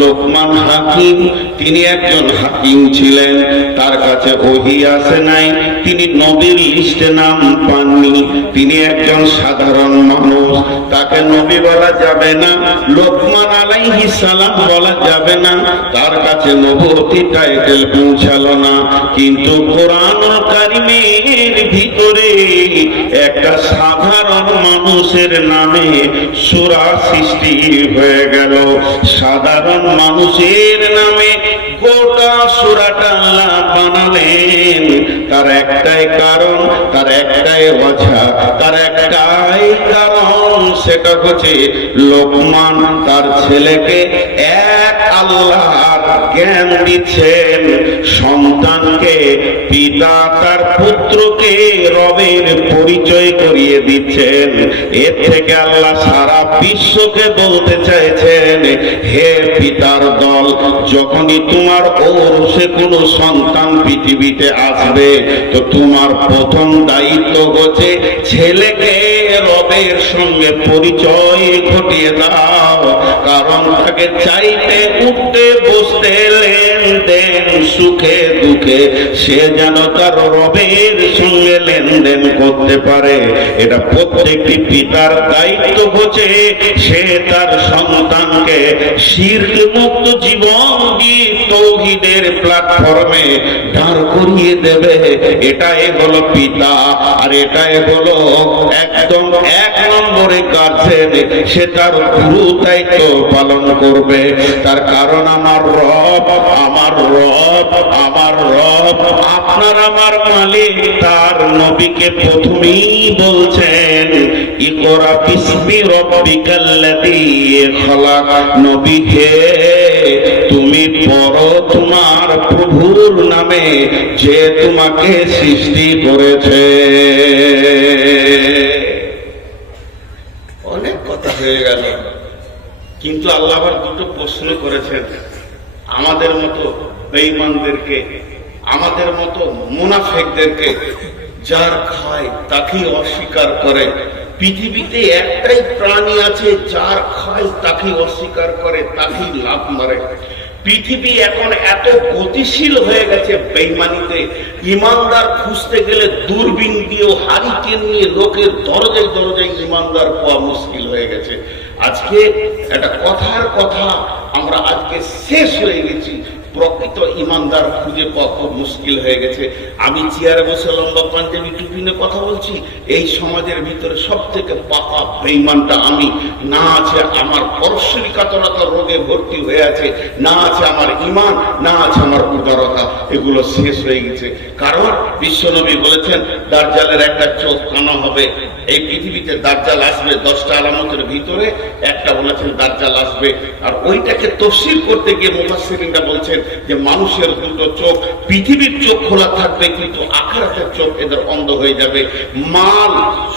লোকমান হাকিম, তিনি একজন হাকিম ছিলেন, তার কাছে ওহী আসে নাই, তিনি নবীর লিস্টে নাম পাননি, তিনি একজন সাধারণ মানুষ, তাকে নবী বলা যাবে না, লোকমান আলাইহিস সালাম বলা যাবে না, তার কাছে নবুয়তি টাইটেল পৌঁছালো না। কিন্তু কোরআনুল কারীমের ভিতরে একটা সাধারণ মানুষের নামে সূরা সৃষ্টি হয়ে গেল। সাধারণ মানুষের নামে গোটা সূরাটা আল্লাহ বানালেন। তার একটাই কারণ, তার একটাই ওয়াজহ, তার একটাই কারণ, সেটা হচ্ছে লোকমান তার ছেলেকে এক আল্লাহর জ্ঞান দিচ্ছেন, সন্তানকে পিতা তার পুত্রকে রবের পরিচয় করিয়ে দিচ্ছেন। এর থেকে আল্লাহ সারা বিশ্বকে বলতে চাইছেন, হে পিতার দল, যখনই তোমার ঔরসে কোনো সন্তান পৃথিবীতে আসবে, তো তোমার প্রথম দায়িত্ব হচ্ছে ছেলেকে রবের সঙ্গে পরিচয় ঘটিয়ে দাও। কারণ তাকে চাইতে উঠতে বসতে লেনদেন সুখে দুঃখে সে যেন তার রবের সঙ্গে লেনদেন করতে পারে, এটা প্রত্যেকটি পিতার দায়িত্ব হচ্ছে। সে তার সন্তানকে শিরক মুক্ত জীবন দিয়ে তাওহীদের প্ল্যাটফর্মে দাঁড় করিয়ে দেবে। এটাই হলো পিতা, আর এটাই হলো একদম এক নম্বরে গার্জেন। সে তার গুরু দায়িত্ব পালন করবে। তার কারণ আমার রব, আমার রব, আমার রব, আপনার আমার মালিক তার নবীকে প্রথমেই বলছেন, ইকরা বিসমি রাব্বিকাল্লাযী খালাক, নবী হে তুমি পড়ো তোমার প্রভুর নামে যে তোমাকে সৃষ্টি করেছে। অনেক কথা হয়ে গেল, কিন্তু আল্লাহ আবার দুটো প্রশ্ন করেছেন আমাদের মতো বেঈমানদেরকে, আমাদের মতো মুনাফিকদেরকে। যার খায় তাকেই অস্বীকার করে। পৃথিবীতে একটাই প্রাণী আছে যার খায় তাকেই অস্বীকার করে, তাকেই লাভ মারে। পৃথিবী এখন এত গতিশীল হয়ে গেছে বেঈমানিতে, ইমানদার খুঁজতে গেলে দূরবীন দিয়েও হারিকেন নিয়ে লোকের দরজায় দরজায় ইমানদার পাওয়া মুশকিল হয়ে গেছে। আজকে একটা কথার কথা, আমরা আজকে শেষ হয়ে গেছি, প্রকৃত ইমানদার খুঁজে পাওয়া খুব মুশকিল হয়ে গেছে। আমি চেয়ারে বসে লম্বা পাঞ্জাবি টুপি নিয়ে কথা বলছি, এই সমাজের ভিতরে সব থেকে পাকা বেঈমানটা আমি। না আছে আমার পরশ্বরিকাতরতা রোগে ভর্তি হয়ে আছে, না আছে আমার ঈমান, না আছে আমার উদারতা, এগুলো শেষ হয়ে গেছে। কারণ বিশ্বনবী বলেছেন দাজ্জালের একটা চোখ কানা হবে। এই পৃথিবীতে দাজ্জাল আসবে 10টা আলামতের ভিতরে একটা বলেছেন দাজ্জাল আসবে। আর ওইটাকে তফসির করতে গিয়ে মুফাসসিরিনরা বলছেন যে মানুষের দুটো চোখ, পৃথিবীর চোখ খোলা থাকবে কিন্তু আখিরাতের চোখ এদের অন্ধ হয়ে যাবে। মাল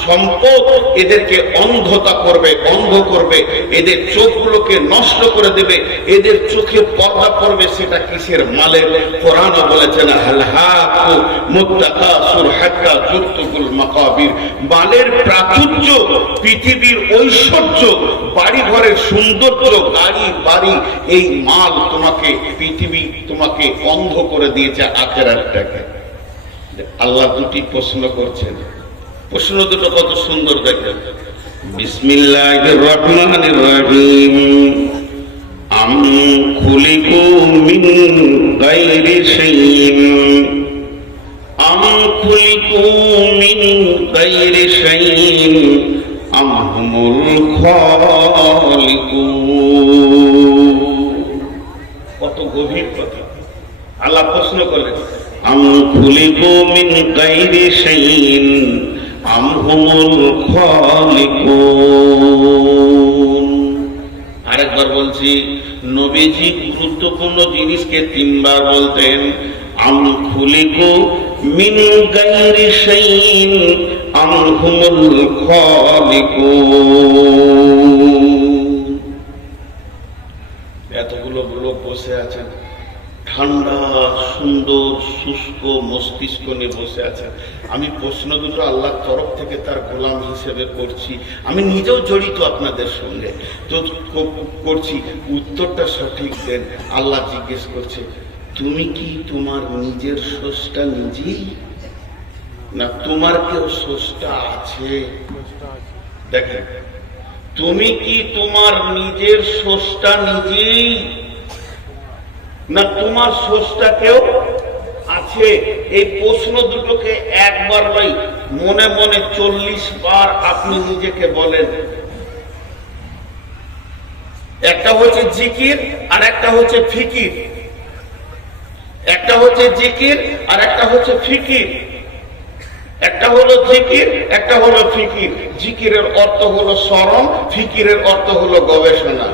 সম্পদ এদেরকে অন্ধতা করবে, অন্ধ করবে, এদের চোখগুলোকে নষ্ট করে দেবে, এদের চোখে পর্দা পড়বে। সেটা কিসের? মালের। কোরআনও বলেছেন হালহাকু মুত্তাকাসুর হাত্তা যুরতুল মাকাবির, মালের প্রাচুর্য, পৃথিবীর ঐশ্বর্য, বাড়ি ঘরের সৌন্দর্য, গাড়ি বাড়ি, এই মাল তোমাকে, পৃথিবী তোমাকে অন্ধ করে দিয়েছে আখিরাতটাকে। আল্লাহ দুটি প্রশ্ন করছেন, প্রশ্ন দুটো কত সুন্দর দেখেন। বিসমিল্লাহির রহমানির রহিম, আম খুলিকু মিন গায়রি শাইইন, আম খুলিকু মিন গায়রি শাইইন আম হুমুল খালিকুন। কত গভীর কথা। আল্লাহ প্রশ্ন করলেন, আম খুলিকু মিন গায়রি শাইইন আম হুমুল খালিকুন। আরেকবার বলছি, নবীজি গুরুত্বপূর্ণ জিনিসকে 3 বার বলতেন। আম খুলিকু মিন গায়রি শাইইন আম হুমুল খালিকুন। এতগুলো লোক বসে আছেন, ঠান্ডা সুন্দর শুষ্ক মস্তিষ্ক নিয়ে বসে আছেন। আমি প্রশ্ন দুটো আল্লাহর তরফ থেকে তার গোলাম হিসেবে করছি, আমি নিজেও জড়িত আপনাদের সঙ্গে তো করছি, উত্তরটা সঠিক দেন। আল্লাহ জিজ্ঞেস করছে, তুমি কি তোমার নিজের স্রষ্টা নিজেই, না তোমার কেউ স্রষ্টা আছে? দেখেন, তুমি কি তোমার নিজের স্রষ্টা নিজেই, না তোমার স্রষ্টা কেউ আছে? এই প্রশ্ন দুটোকে একবার নয়, মনে মনে 40 বার আপনি নিজেকে বলেন। একটা হচ্ছে জিকির আর একটা হচ্ছে ফিকির, একটা হচ্ছে জিকির আর একটা হচ্ছে ফিকির। একটা হলো জিকির, একটা হলো ফিকির। জিকিরের অর্থ হলো স্মরণ, ফিকিরের অর্থ হলো গবেষণা।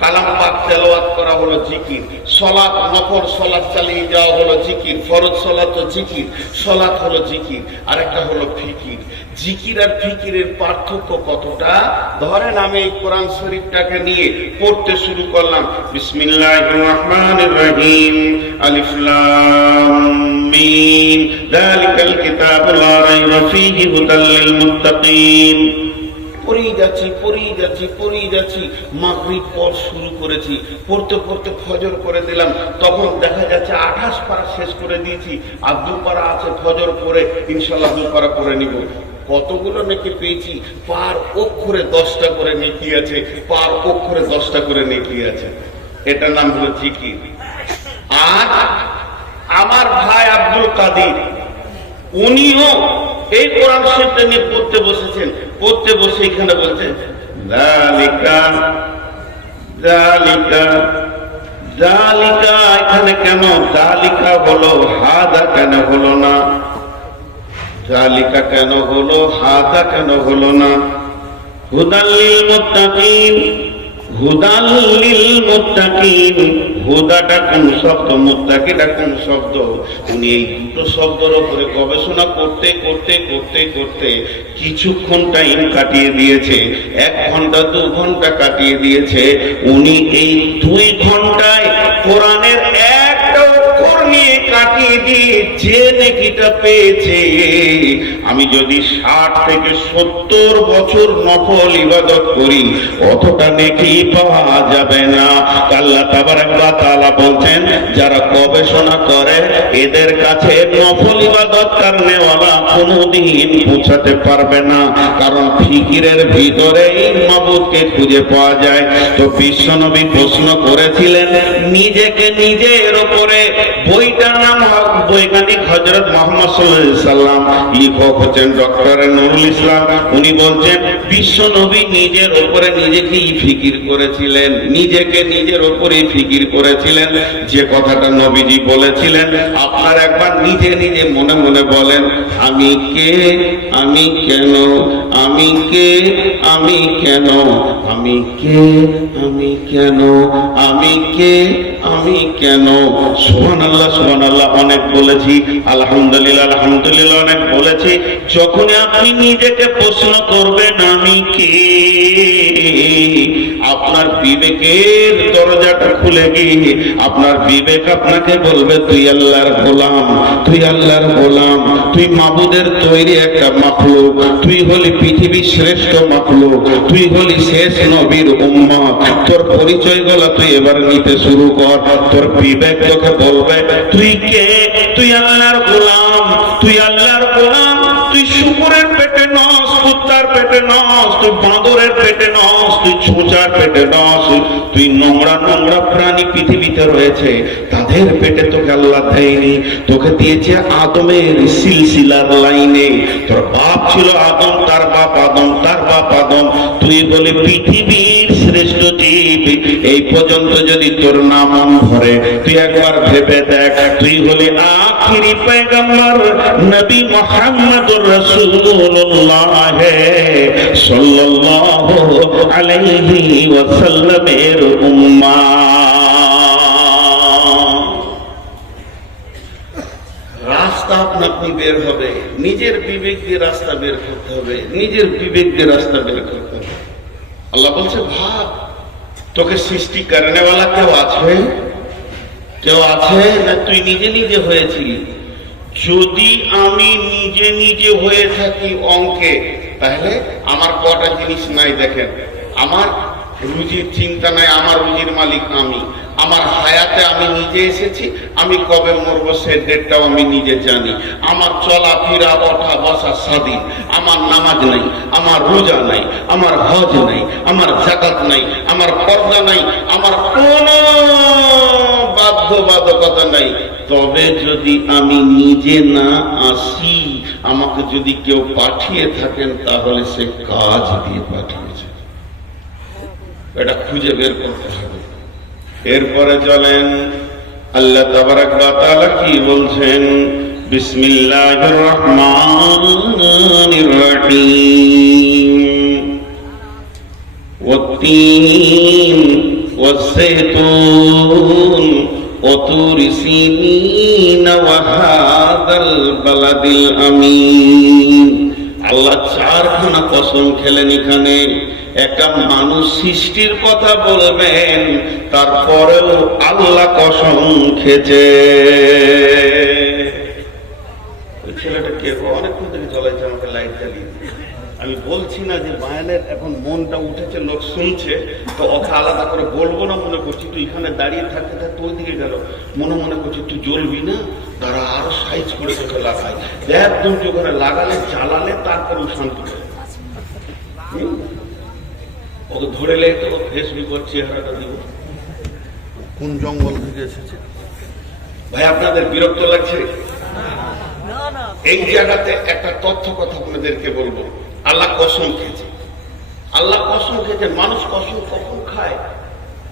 কালাম পাক তেলাওয়াত করা হলো জিকির, সালাত নফল সালাত চালিয়ে যাওয়া হলো জিকির, ফরজ সালাত তো জিকির, সালাত হলো জিকির, আর একটা হলো ফিকির। জিকির আর ফিকিরের পার্থক্য কতটা? ধরেন আমি এই কোরআন শরীফটাকে নিয়ে পড়তে শুরু করলাম, বিসমিল্লাহির রহমানির রহিম, আলিফ লাম মিম, যালিকাল কিতাবু লা রাইবা ফীহি হুদাল লিল মুত্তাকিন। পড়েই যাচ্ছি, মাগরিব পর শুরু করেছি, পড়তে পড়তে ফজর করে দিলাম, তখন দেখা যাচ্ছে 28 পারা শেষ করে দিয়েছি, আর 2 পারা আছে ফজর পরে, ইনশাল্লাহ 2 পারা পড়ে নিব। কতগুলো নেকি পেয়েছি? পার অক্ষরে 10টা করে নেকি আছে, পার অক্ষরে 10টা করে নেকি আছে। এটার নাম হলো জিকির। আর আমার ভাই আব্দুল কাদির, উনিও এই কোরআন শরীফটা নিয়ে পড়তে বসেছেন, পড়তে বসে এখানে বলছেন যালিকা যালিকা যালিকা। এখানে কেন যালিকা হলো, হাদা কেন হলো না? যালিকা কেন হলো, হাদা কেন হলো না? হুদাল লিল মুত্তাকিন, হুদাল লিল মুত্তাকিন। হুদাটা কোন শব্দ, মুত্তাকিটা কোন শব্দ? উনি এই দুটো শব্দের উপরে গবেষণা করতে করতে করতে করতে কিছুক্ষণ টাইম কাটিয়ে দিয়েছে, 1 ঘন্টা 2 ঘন্টা কাটিয়ে দিয়েছে। উনি এই 2 ঘন্টায় কোরআনের একটা অক্ষর নিয়ে কাটিয়ে দিয়ে যে নেকিটা পেয়েছে, আমি যদি 60 থেকে 70 বছর নফল ইবাদত করি অতটা নেকি পাওয়া যাবে না। আল্লাহ তাবারক ওয়া তাআলা বলছেন, যারা গবেষণা করে এদের কাছে নফল ইবাদত করনেওয়ালা কোনোদিন পৌঁছাতে পারবে না, কারণ ফিকিরের ভিতরেই মাবুদকে খুঁজে পাওয়া যায়। তো বিশ্বনবী প্রশ্ন করেছিলেন নিজেকে নিজের উপরে। বইটার নাম বৈজ্ঞানিক হযরত মুহাম্মদ সাল্লাল্লাহু আলাইহি সাল্লাম, লেখক হচ্ছেন ডক্টর নুরুল ইসলাম। উনি বলছেন বিশ্বনবী নিজের উপরে নিজেকেই ফিকির করেছিলেন, নিজেকে নিজের উপরে ফিকির করেছিলেন। যে কথাটা নবীজি বলেছিলেন, আপনার একবার নিজে নিজে মনে মনে বলেন, আমি কে, আমি কেন, আমি কে, আমি কেন, আমি কে, আমি কেন, আমি কে, আমি কেন। সুবহানাল্লাহ সুবহানাল্লাহ অনেক বলেছি, আলহামদুলিল্লাহ আলহামদুলিল্লাহ অনেক বলেছি। যখন আপনি নিজেকে প্রশ্ন করবেন আমি কে, আপনার বিবেকের দরজাটা খুলে গিয়ে আপনার বিবেক আপনাকে বলবে তুই আল্লাহর গোলাম, তুই আল্লাহর গোলাম, তুই মাবুদের তৈরি একটা মাখলুক, তুই হলি পৃথিবীর শ্রেষ্ঠ মাখলুক, তুই হলি শেষ নবীর উম্মত। তোর পরিচয়গুলো তুই এবার নিতে শুরু কর। তোর বিবেক তোকে বলবে তুই কে, তুই আল্লাহর গোলাম, তুই আল্লাহর গোলাম। তুই শুকরের পেটে নস, কুত্তার পেটে নস, তুই বাঁদরের পেটে নস, তুই ছুঁচার পেটে নস, তুই নোংরা নোংরা প্রাণী পৃথিবীতে রয়েছে তাদের পেটে তোকে আল্লাহ দেয়নি, তোকে দিয়েছে আদমের সিলসিলার লাইনে। তোর বাপ ছিল আদম, তার বাপ আদম, তার বাপ আদম। তুই বলে পৃথিবীর শ্রেষ্ঠ জীব। এই পর্যন্ত যদি তোর নাম ধরে তুই একবার ভেবে দেখ, তুই হলি আখিরি পয়গম্বর নবী মুহাম্মদুর রাসূলুল্লাহ সাল্লাল্লাহু আলাইহি ওয়াসাল্লামের উম্মাহ। রাস্তা আপনি বের হবে, নিজের বিবেক দিয়ে রাস্তা বের করতে হবে, নিজের বিবেক দিয়ে রাস্তা বের করতে হবে। আল্লাহ বলছে ভাব, তোকে সৃষ্টি করনেওয়ালা কেউ আছে? কেউ আছে না তুই নিজে নিজে হয়েছিলি? যদি আমি নিজে নিজে হয়ে থাকি অঙ্কে, তাহলে আমার কটা জিনিস নাই দেখেন। আমার রুজির চিন্তা নাই, আমার রুজির মালিক আমি। আমার হায়াতে আমি নিজে এসেছি, আমি কবে মরবো সে ডেটটাও আমি নিজে জানি। আমার চলাফেরা ওঠা বসা স্বাধীন। আমার নামাজ নাই, আমার রোজা নাই, আমার হজ নাই, আমার যাকাত নাই, আমার পর্দা নাই, আমার কোনো বাধ্যবাধকতা নাই। তবে যদি আমি নিজে না আসি, আমাকে যদি কেউ পাঠিয়ে থাকেন, তাহলে সে কাজ দিয়ে পাঠিয়েছে, এটা খুঁজে বের করতে হবে। এরপরে চলেন আল্লাহ তাবারাক ওয়া তাআলা কি বলছেন, বিসমিল্লাহির রহমানির রহিম, ওয়াত-তিন ওয়াজ-যাইতুন ওয়া তুরি সিনিন ওয়া হাযাল বালাদিল আমিন। আল্লাহ চারখানা কসম খেলেন এখানে। একটা মানুষ সৃষ্টির কথা বলবেন, তারপরেও আল্লাহ কসম খেয়েছে। ওই ছেলেটা কে অনেকক্ষণ থেকে জ্বলাইছে, আমাকে লাইট জ্বালিয়ে। আমি বলছি না যে বায়ানের এখন মনটা উঠেছে, লোক শুনছে, তো ওকে আলাদা করে বলবো না মনে করছি। তুই এখানে দাঁড়িয়ে থাকতে থাকতে ওই দিকে গেল, মনে করছি তুই জ্বলবি না, তারা আরো সাইজ করে তোকে লাগায়, একদম করে লাগালে জ্বালালে তারপরেও শান্তি করে। ওকে ধরে লেগে তো ফেসবুক চেহারাটা দিব, কোন জঙ্গল থেকে এসেছে ভাই? আপনাদের বিরক্ত লাগছে? এই জায়গাতে একটা তথ্য কথা আপনাদেরকে বলবো। আল্লাহ কসম খেয়েছে, আল্লাহ কসম খেয়েছে। মানুষ কসম কখন খায়?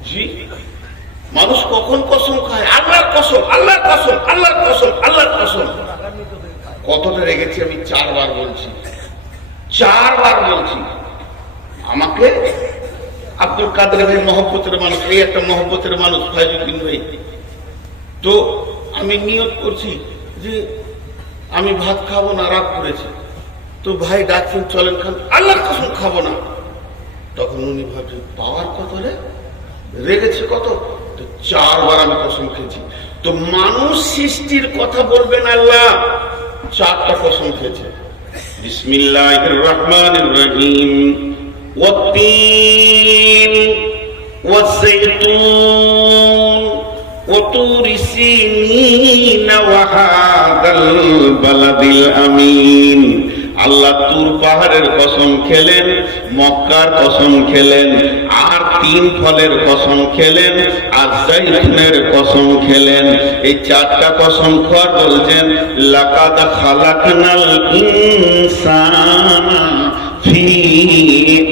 জি, মানুষ কখন কসম খায়? আল্লাহর কসম, আল্লাহর কসম, আল্লাহর কসম, আল্লাহর কসম। কতটা রেগেছি আমি? 4 বার বলছি, 4 বার বলছি। আমাকে আব্দুল কাদের ভাই মহব্বতের মানুষ, এই একটা মহব্বতের মানুষ ফাইজুদ্দিন ভাই। তো আমি নিয়ত করছি যে আমি ভাত খাবো না, রাগ করেছি। তো ভাই ডাকছেন চলেন খান, আল্লাহর কসম খাবো না। তখন উনি ভাবছেন পাওয়ার কত রে, রেগেছে কত। তো 4 বার আমি কসম খেয়েছি। তো মানুষ সৃষ্টির কথা বলবেন, আল্লাহ 4টা কসম খেয়েছে। বিসমিল্লাহির রহমানির রহিম, ওয়াত-তিন ওয়াজ-যাইতুন ওয়া তুরি সিনিন ওয়া হাযাল বালাদিল আমিন। আল্লাহ তুর পাহাড়ের কসম খেলেন, মক্কার কসম খেলেন, আর 3 ফলের কসম খেলেন, আর জাইতুনের কসম খেলেন। এই 4টা কসম খোয়ার বলছেন লাকাদ খালাকনাল ইনসানা ফি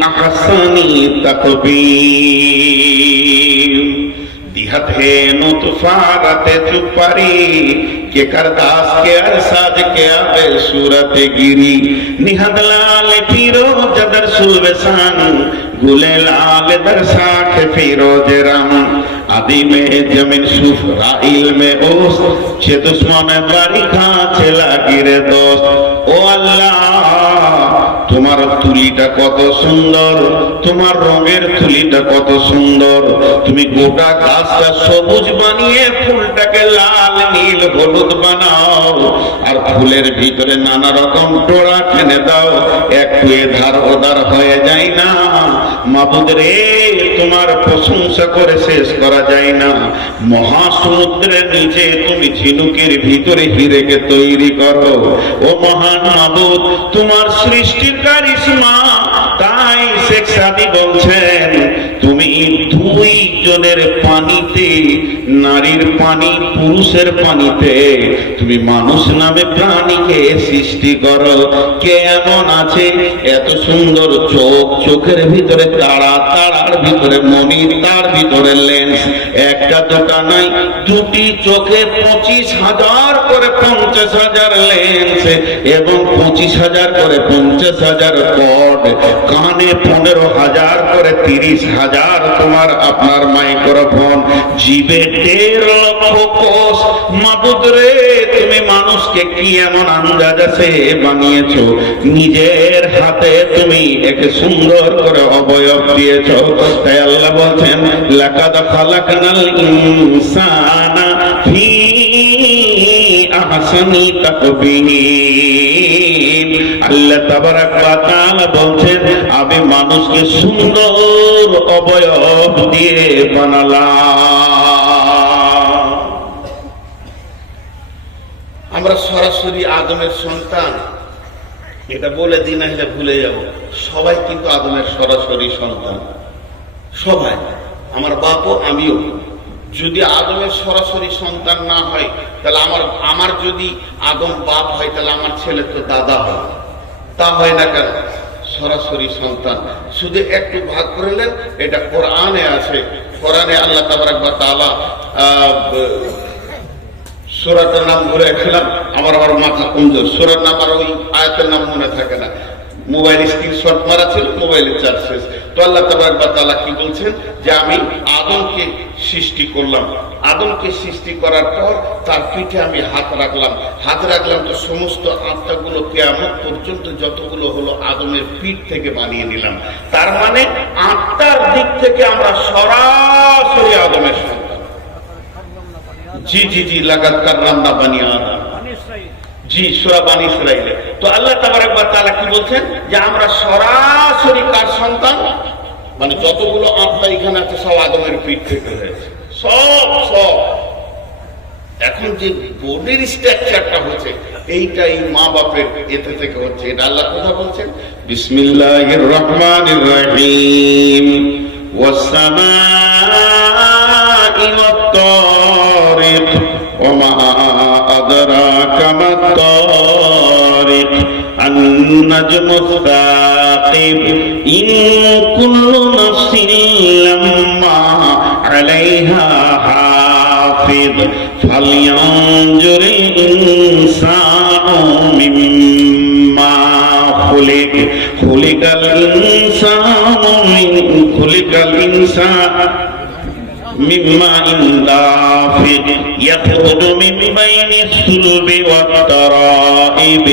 আহসানি তাকবীর। दिहत है नुतफारते चुपारी के करदास के अरसाज के आबे सूरत गिरी निहद लाल फिरोज दर सुलबसान गुले लाल दर साख फिरोज राम आदि में जमीन सुफराइल में ओस छे दुश्मन बारी खा चला गिरे दोस्त ओ अल्लाह তোমার তুলিটা কত সুন্দর, তোমার রঙের তুলিটা কত সুন্দর। তুমি গোটা গাছটা সবুজ বানিয়ে ফুলটাকে লাল নীল হলুদ বানাও, আর ফুলের ভিতরে নানা রকম ডোরা টেনে দাও, একটু এধার ওধার হয়ে যায় না। মাবুদ রে, তোমার প্রশংসা করে শেষ করা যায় না। মহাসমুদ্রের নিচে তুমি ঝিনুকের ভিতরে হিরেকে তৈরি করো। ও মহান মাবুদ, তোমার সৃষ্টির কারিশমা। তাই শেখ সাদি বলছেন তুমি 2 জনের পানিতে, নারীর পানি পুরুষের পানিতে, তুমি মানুষ নামে প্রাণীকে সৃষ্টি করো। কে এমন আছে এত সুন্দর চোখ, চোখের ভিতরে তারা, তারার ভিতরে মণি, তার ভিতরে লেন্স, একটা দুটা নাই, 2টি চোখে 25,000 করে 50,000 লেন্স এবং 25,000 করে 50,000 কর্ড, কানে 15,000 করে 30,000 তোমার আপনার মাইক্রোফোন, জিভে 1.5 লক্ষ কোষ। মাবুদ রে, তুমি মানুষকে কি এমন আন্দাজে বানিয়েছো? নিজের হাতে তুমি একে সুন্দর করে অবয়ব দিয়েছো। তাই আল্লাহ বলছেন লাকাদ খালাকনাল ইনসানা আহসানিল তাকবীর। আল্লাহ তাবারাক ওয়া তাআলা বলছেন আমি মানুষকে সুন্দর অবয়ব দিয়ে বানালাম। আমরা সরাসরি আদমের সন্তান, এটা বলে দিন আসলে ভুলে যাব। সবাই কিন্তু আদমের সরাসরি সন্তান, সবাই, আমার বাপও আমিও। যদি আদমের সরাসরি সন্তান না হয় তাহলে আমার যদি আদম বাপ হয় তাহলে আমার ছেলে তো দাদা হয়, তা হয় না কেন? সরাসরি সন্তান। শুধু একটু ভাগ করলেন, এটা কোরআনে আছে। কোরআনে আল্লাহ তাবারাক ওয়া তাআলা সূরাটার নাম ভুলে গেলাম, আমার মাথা কমজোর। সূরার নাম আর ওই আয়াতের নাম মনে থাকে না, মোবাইল স্ক্রিনশট মারা ছিল, মোবাইলের চার্জ শেষ। তো আল্লাহ তাবারাক ওয়া তাআলা কি বলছেন যে আমি আদমকে সৃষ্টি করলাম। আদমকে সৃষ্টি করার পর তার পিঠে আমি হাত রাখলাম তো সমস্ত আত্মাগুলো কিয়ামত পর্যন্ত যতগুলো হলো আদমের পিঠ থেকে বানিয়ে নিলাম। তার মানে আত্মার দিক থেকে আমরা সরাসরি আদমের সন্তান। জি জি জি, লাগাত কাররামনা বানি আদম। জি, সূরা বানী ইসরাঈলে। তো আল্লাহ তাবারাক ওয়া তাআলা কি বলছেন যে আমরা সরাসরি কার সন্তান? মানে যতগুলো আত্মা এখানে আছে সব আদমের পিঠ থেকে হয়েছে, সব। এখন যে বডির স্ট্রাকচারটা হচ্ছে এইটাই মা বাপের এতে থেকে হচ্ছে। এটা আল্লাহ কথা বলছেন, বিসমিল্লাহির রহমানির রহিম, ওয়াস সামাই ওয়াত তারিক ওয়া মা আদরাকা মাত তারিক আন-নাজমুস সাকিব ইন কুল্লু নাফসিন লাম্মা আলাইহা হাফিজ ফালইয়ানজুরিল ইনসানু মিম্মা খুলিকাল ইনসানু মিম্মা দাফিক ইয়াখরুজু মিন বাইনিস সুলবি ওয়াত তারাইব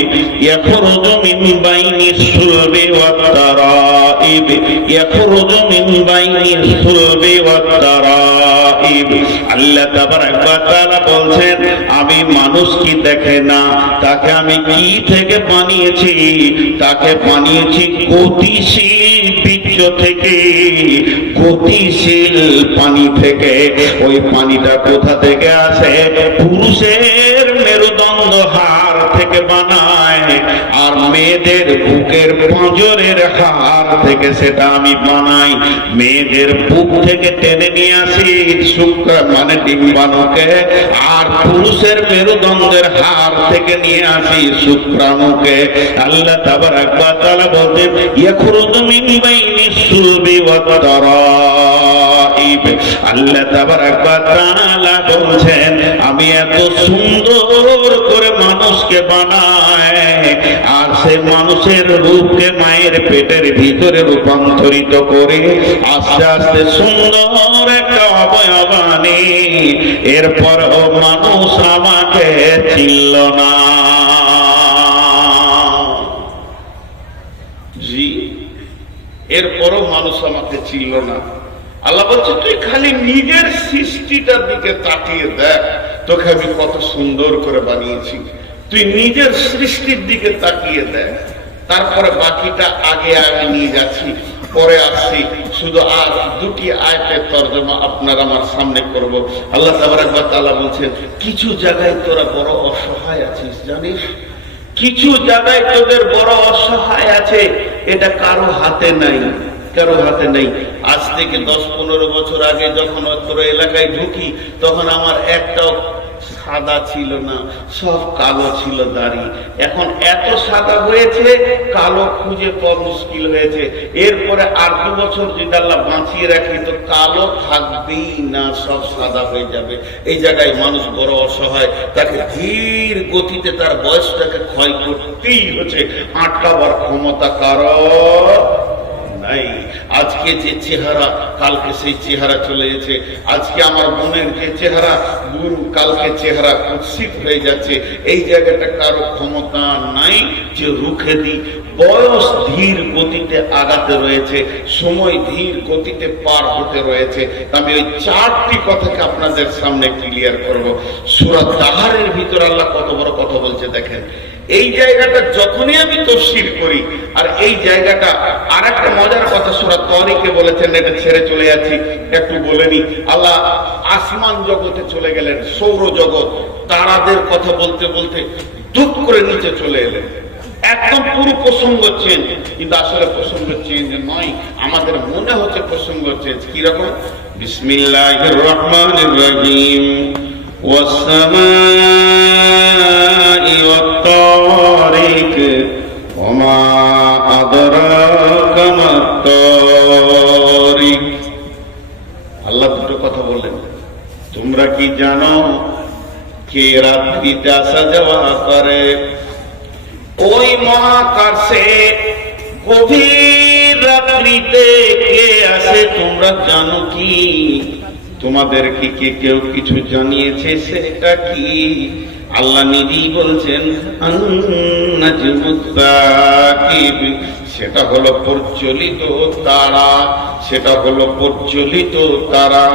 ইয়াখরুজু মিন বাইনিস সুলবি ওয়াত তারাইব ইয়াখরুজু মিন বাইনিস সুলবি ওয়াত তারাইব। আল্লাহ তাবারাক ওয়া তাআলা বলছেন আমি মানুষ কি দেখে না, তাকে আমি কি থেকে বানিয়েছি? তাকে বানিয়েছি গতিশীল বীর্য থেকে, গতিশীল পানি থেকে। ওই পানিটা কোথা থেকে আসে? পুরুষের মেরুদণ্ড হাড় থেকে বানায়, আর মেয়েদের বুকের পাঁজরের হাড় থেকে সেটা আমি বানাই। মেয়েদের বুক থেকে টেনে নিয়ে আসি শুক্র মানে ডিম্বাণুকে, আর পুরুষের মেরুদণ্ডের হাড় থেকে নিয়ে আসি শুক্রাণুকে। আল্লাহ তাবারাক ওয়া তাআলা বলেন ইয়াখরুজু মিন বাইনিস সুলবি ওয়াত তারাইব। আল্লাহ তাবারাক ওয়া তাআলা বলছেন আমি এত সুন্দর করে মানুষকে বানাই, আর সে মানুষের রূপকে মায়ের পেটের ভিতরে রূপান্তরিত করে আস্তে আস্তে সুন্দর একটা অবয়ব আনি। এরপরও মানুষ আমাকে চিনল না। জি, এরপরও মানুষ আমাকে চিনল না। আল্লাহ বলছে তুই খালি নিজের সৃষ্টিটার দিকে তাকিয়ে দেখ, তোকে আমি কত সুন্দর করে বানিয়েছি। তুই নিজের সৃষ্টির দিকে তাকিয়ে দেখ, তারপরে বাকিটা আগে আমি নিয়ে যাচ্ছি, পরে আসছি। শুধু আর দুটি আয়াতের তরজমা আপনার আমার সামনে করব। আল্লাহ তাবারাক ওয়া তাআলা বলছেন কিছু জায়গায় তোরা বড় অসহায় আছিস জানিস, কিছু জায়গায় তোদের বড় অসহায় আছে, এটা কারো হাতে নাই, কারো হাতে নেই। আজ থেকে 10-15 বছর আগে যখন তোর এলাকায় ঢুকি তখন আমার একটাও সাদা ছিল না, সব কালো ছিল দাড়ি। এখন এত সাদা হয়েছে কালো খুঁজে পাওয়া মুশকিল হয়েছে। এরপরে আর 2 বছর যদি আল্লাহ বাঁচিয়ে রাখি তো কালো থাকবেই না, সব সাদা হয়ে যাবে। এই জায়গায় মানুষ বড় অসহায়, তাকে ধীর গতিতে তার বয়সটাকে ক্ষয় করতেই হচ্ছে, আটকাবার ক্ষমতা কারো নাই। আজকে যে চেহারা কালকে সেই চেহারা চলে গেছে। আজকে আমার বোনের যে চেহারা কালকে চেহারা কুৎসিত হয়ে যাচ্ছে। এই জায়গাটা কারো ক্ষমতা নাই যে রুখে দিই। বয়স ধীর গতিতে আগাতে রয়েছে, সময় ধীর গতিতে পার হতে রয়েছে। আমি ওই চারটি কথাকে আপনাদের সামনে ক্লিয়ার করব। সূরা দাহারের ভিতর আল্লাহ কত বড় কথা বলছে দেখেন। এই জায়গাটা যখনই আমি তাফসীর করি, আর এই জায়গাটা আর একটা মজার কথা সূরা তারিকে বলেছেন, এটা ছেড়ে চলে যাচ্ছি, একটু বলে নি। আল্লাহ আসমান জগতে চলে গেলেন, সৌর জগৎ, তারাদের কথা বলতে বলতে দুপ করে নিচে চলে এলেন। একদম পুরো প্রসঙ্গ চেঞ্জ, কিন্তু আসলে প্রসঙ্গ চেঞ্জ নয়, আমাদের মনে হচ্ছে প্রসঙ্গ চেঞ্জ। কিরকম? বিসমিল্লাহির রহমানির রহিম, ওয়াস-সামাই ওয়াত-তারিক, ওয়া-মা আদরাকা মাত-তারিক। আল্লাহ দুটো কথা বললেন, তোমরা কি জানো কে রাত্রিতে আসা যাওয়া করে? ওই মহাকাশে গভীর রাত্রিতে কে আসে তোমরা জানো কি? তোমাদেরকে কি কেউ কিছু জানিয়েছে? সেটা কি? আল্লাহ নিজেই বলছেন, সেটা হলো প্রজ্বলিত তারা, সেটা হলো প্রজ্বলিত তারা,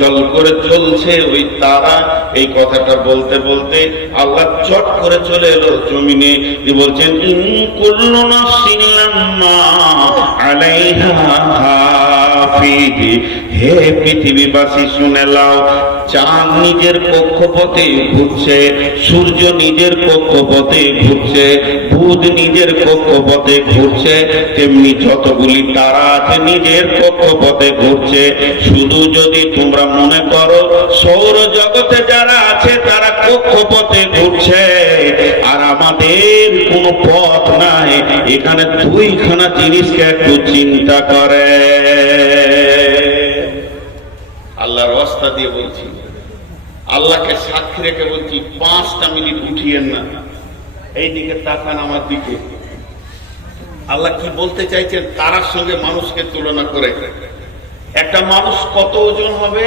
চল করে চলছে ওই তারা। এই কথাটা বলতে বলতে আল্লাহ চট করে চলে এলো জমিনে, বলছেন ইন কুল্লু নাফসিন লাম্মা আলাইহা হাফিজ। হে পৃথিবীবাসী শুনে লাও, চাঁদ নিজের কক্ষপথে ঘুরছে, সূর্য নিজের কক্ষপথে ঘুরছে, বুধ নিজের কক্ষপথে ঘুরছে, তেমনি যতগুলি তারা আছে নিজের কক্ষপথে ঘুরছে। শুধু যদি তোমরা মনে করো সৌর জগতে যারা আছে তারা কক্ষপথে ঘুরছে আর আমাদের কোনো পথ নাই, এখানে দুইখানা জিনিসকে একটু চিন্তা করে। আল্লাহর ওয়াস্তা দিয়ে বলছি, আল্লাহকে সাক্ষী রেখে বলছি, 5টা মিনিট উঠিয়েন না, এইদিকে তাকান আমার দিকে। আল্লাহ কি বলতে চাইছেন তারার সঙ্গে মানুষকে তুলনা করে? একটা মানুষ কত ওজন হবে?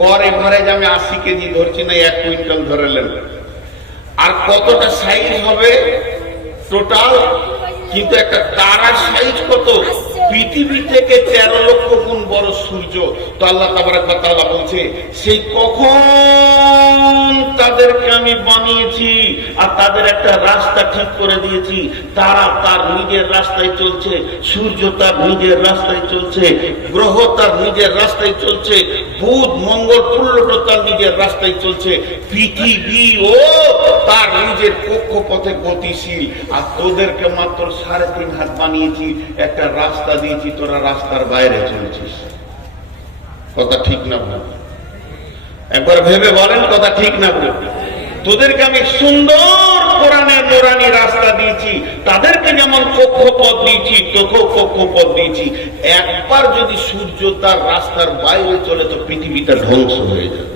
গড় এভারেজ আমি 80 কেজি ধরছি না, 1 কুইন্টাল ধরেলেন। আর কতটা সাইজ হবে টোটাল? কিন্তু একটা তারার সাইজ কত? পৃথিবী থেকে 13 লক্ষ গুণ বড় সূর্য। তো আল্লাহ তাবারাক ওয়া তাআলা বলছে, সেই কখন তাদেরকে আমি বানিয়েছি আর তাদের একটা রাস্তা ঠিক করে দিয়েছি। তারা তার নিজের রাস্তায় চলছে, সূর্য তার নিজের রাস্তায় চলছে, গ্রহ তার নিজের রাস্তায় চলছে, বুধ মঙ্গল প্লুটো তার নিজের রাস্তায় চলছে, পৃথিবী ও তার নিজের কক্ষপথে গতিশীল। আর তোদেরকে মাত্র 3.5 হাত বানিয়েছি, একটা রাস্তা দিয়েছি, তোরা রাস্তার বাইরে চলছিস। কথা ঠিক না ভুল? একবার ভেবে বলেন কথা ঠিক না ভুল? তোদেরকে আমি সুন্দর কোরআনের নুরানি রাস্তা দিয়েছি, তাদেরকে যেমন কক্ষপথ দিয়েছি তোকেও কক্ষপথ দিয়েছি। একবার যদি সূর্য তার রাস্তার বাইরে চলে তো পৃথিবীটা ধ্বংস হয়ে যাবে।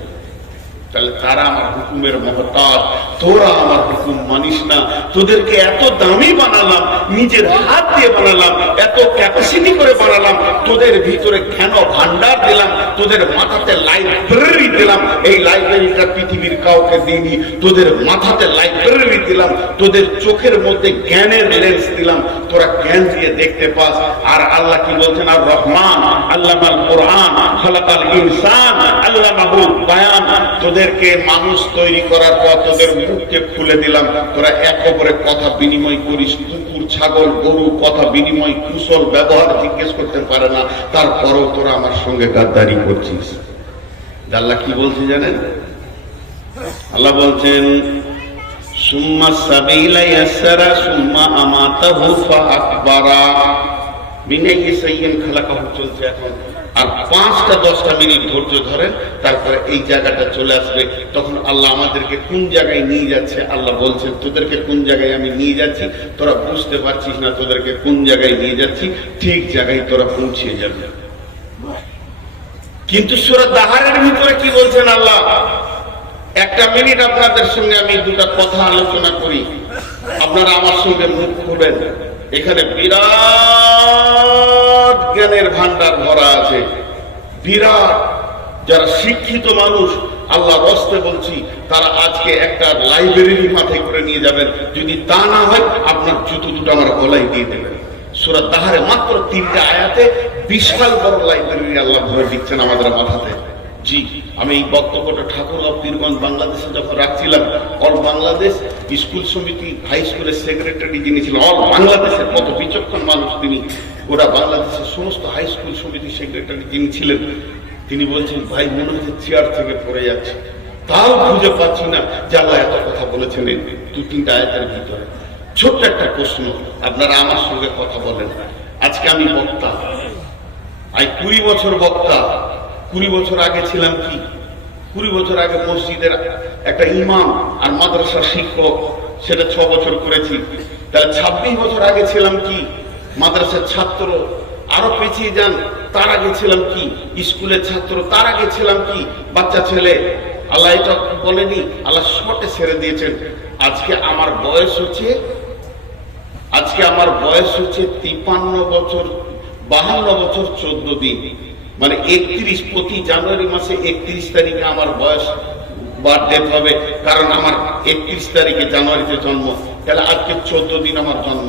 তাহলে তারা আমার হুকুমের মহতাজ, তোরা আমার হুকুম মানিস না। তোদেরকে এত দামি বানালাম, নিজের হাত দিয়ে বানালাম, এত ক্যাপাসিটি করে বানালাম, তোদের ভিতরে কেন ভান্ডার দিলাম, তোদের মাথাতে লাইব্রেরি দিলাম, এই লাইব্রেরিটা পৃথিবীর কাউকে দিইনি। তোদের মাথাতে লাইব্রেরি দিলাম, তোদের চোখের মধ্যে জ্ঞানের লেন্স দিলাম, তোরা জ্ঞান দিয়ে দেখতে পাস। আর আল্লাহ কি বলছেন? আর রহমান আল্লামাল কোরআন খালাকাল ইনসান আল্লামাহুল বায়ান। তোদেরকে মানুষ তৈরি করার পর তোদের মুখকে খুলে দিলাম, তোরা এক অপরে কথা বিনিময় করিস। কুকুর ছাগল গরু কথা বিনিময় কুশল ব্যবহার জিজ্ঞেস করতে পারে না, তারপরেও তোরা আমার সঙ্গে গাদ্দারি করছিস। আল্লাহ কি বলছে জানেন? আল্লাহ বলছেন সুম্মা সাবিলা ইয়াসরা সুম্মা আমাতাহু ফাআকবারা বিনাইয়ি সাইয়্যিন খালাকাহু চলছে এখন। আর 5টা-10টা মিনিট ধৈর্য ধরেন, তারপরে এই জায়গাটা চলে আসবে। তখন আল্লাহ আমাদেরকে কোন জায়গায় নিয়ে যাচ্ছে আল্লাহ বলছেন, তোদেরকে কোন জায়গায় আমি নিয়ে যাচ্ছি তোরা বুঝতে পারছিস না, তোদেরকে কোন জায়গায় নিয়ে যাচ্ছি ঠিক জায়গায় তোরা পৌঁছে যাবে। কিন্তু সূরা দাহারের ভিতরে কি বলছেন আল্লাহ? 1টা মিনিট আপনাদের সঙ্গে আমি 2টা কথা আলোচনা করি, আপনারা আমার সঙ্গে মুখ খুলবেন। এখানে বিরাট জ্ঞানের ভান্ডার ভরা আছে, বিরাট। যারা শিক্ষিত মানুষ আল্লাহ রস্তে বলছি, তারা আজকে একটা লাইব্রেরি মাথায় করে নিয়ে যাবেন। যদি তা না হয় আপনার জুতো দুটো আমার গলায় দিয়ে দেবেন। সূরা তাহারে মাত্র 3টে আয়াতে বিশাল বড় লাইব্রেরি আল্লাহ ভরে দিচ্ছেন আমাদের মাথাতে। জি, আমি এই বক্তব্যটা ঠাকুরগাঁও পীরগঞ্জ বাংলাদেশে যখন রাখছিলাম, অল বাংলাদেশ স্কুল সমিতি হাই স্কুলের সেক্রেটারি যিনি ছিলেন, অল বাংলাদেশের কত বিচক্ষণ মানুষ তিনি, ওরা বাংলাদেশের সমস্ত হাই স্কুল সমিতির সেক্রেটারি যিনি ছিলেন, তিনি বলছেন, ভাই মনে হচ্ছে চেয়ার থেকে পড়ে যাচ্ছে, তাও খুঁজে পাচ্ছি না যে আল্লাহ এত কথা বলেছেন এই 2-3টা আয়াতের ভিতরে। ছোট্ট একটা প্রশ্ন, আপনারা আমার সঙ্গে কথা বলেন। আজকে আমি বক্তা, 20 বছর বক্তা। 20 বছর আগে ছিলাম কি? 20 বছর আগে মসজিদের একটা ইমাম আর মাদ্রাসার শিক্ষক, সেটা 6 বছর করেছি। তাহলে 26 বছর আগে ছিলাম কি? মাদ্রাসার ছাত্র। আরো পেছিয়ে যান, তার আগে ছিলাম কি? স্কুলের ছাত্র। তার আগে ছিলাম কি? বাচ্চা ছেলে। আল্লাহ এটা বলেনি, আল্লাহ শর্টে ছেড়ে দিয়েছেন। আজকে আমার বয়স হচ্ছে 53 বছর 52 বছর 14 দিন, মানে 31, প্রতি জানুয়ারি মাসে 31 তারিখে আমার বয়স বার্থডে হবে, কারণ আমার 31 তারিখে জানুয়ারিতে জন্ম। তাহলে আজকে 14 দিন আমার জন্ম।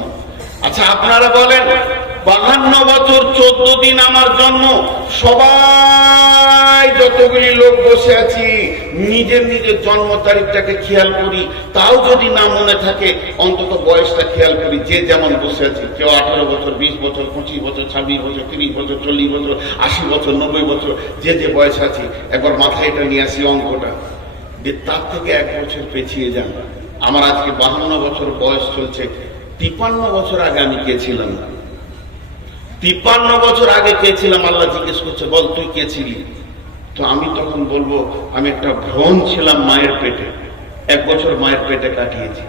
আচ্ছা আপনারা বলেন, 52 বছর 14 দিন আমার জন্ম, সবাই যতগুলি লোক বসে আছি নিজের নিজের জন্ম তারিখটাকে খেয়াল করি, তাও যদি না মনে থাকে অন্তত বয়সটা খেয়াল করি। যে যেমন বসে আছি, কেউ 18 বছর, 20 বছর, 25 বছর, 26 বছর, 30 বছর, 40 বছর, 80 বছর, 90 বছর, যে যে বয়স আছে একবার মাথায় এটা নিয়ে আসি অঙ্কটা, যে তার থেকে 1 বছর পেছিয়ে যান। আমার আজকে 52 বছর বয়স চলছে। 53 বছর আগে আমি কে ছিলাম? 53 বছর আগে কে ছিলাম? আল্লাহ জিজ্ঞেস করছে, বল তুই কে ছিলি? তো আমি তখন বলবো, আমি একটা ভ্রণ ছিলাম মায়ের পেটে, 1 বছর মায়ের পেটে কাটিয়েছি।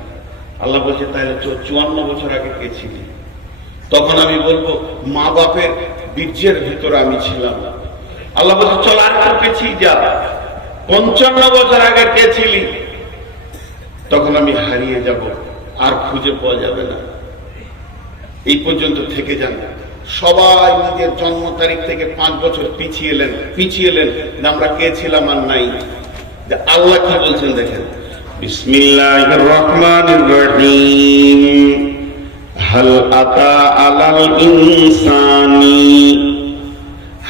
আল্লাহ বলছে, তাহলে 54 বছর আগে কে ছিলি? তখন আমি বলবো, মা বাপের বীর্যের ভিতরে আমি ছিলাম। আল্লাহ বলছে, চল আর একটু পেছিয়ে যা, 55 বছর আগে কে ছিলি? তখন আমি হারিয়ে যাব, আর খুঁজে পাওয়া যাবে না। এই পর্যন্ত থেকে যান। সবাই নিজের জন্ম তারিখ থেকে 5 বছর পিছিয়ে এলেন, আমরা কে ছিলাম আর নাই। আল্লাহ কি বলছেন দেখেন, বিসমিল্লাহির রহমানির রহিম, হাল আতা আলাল ইনসানি,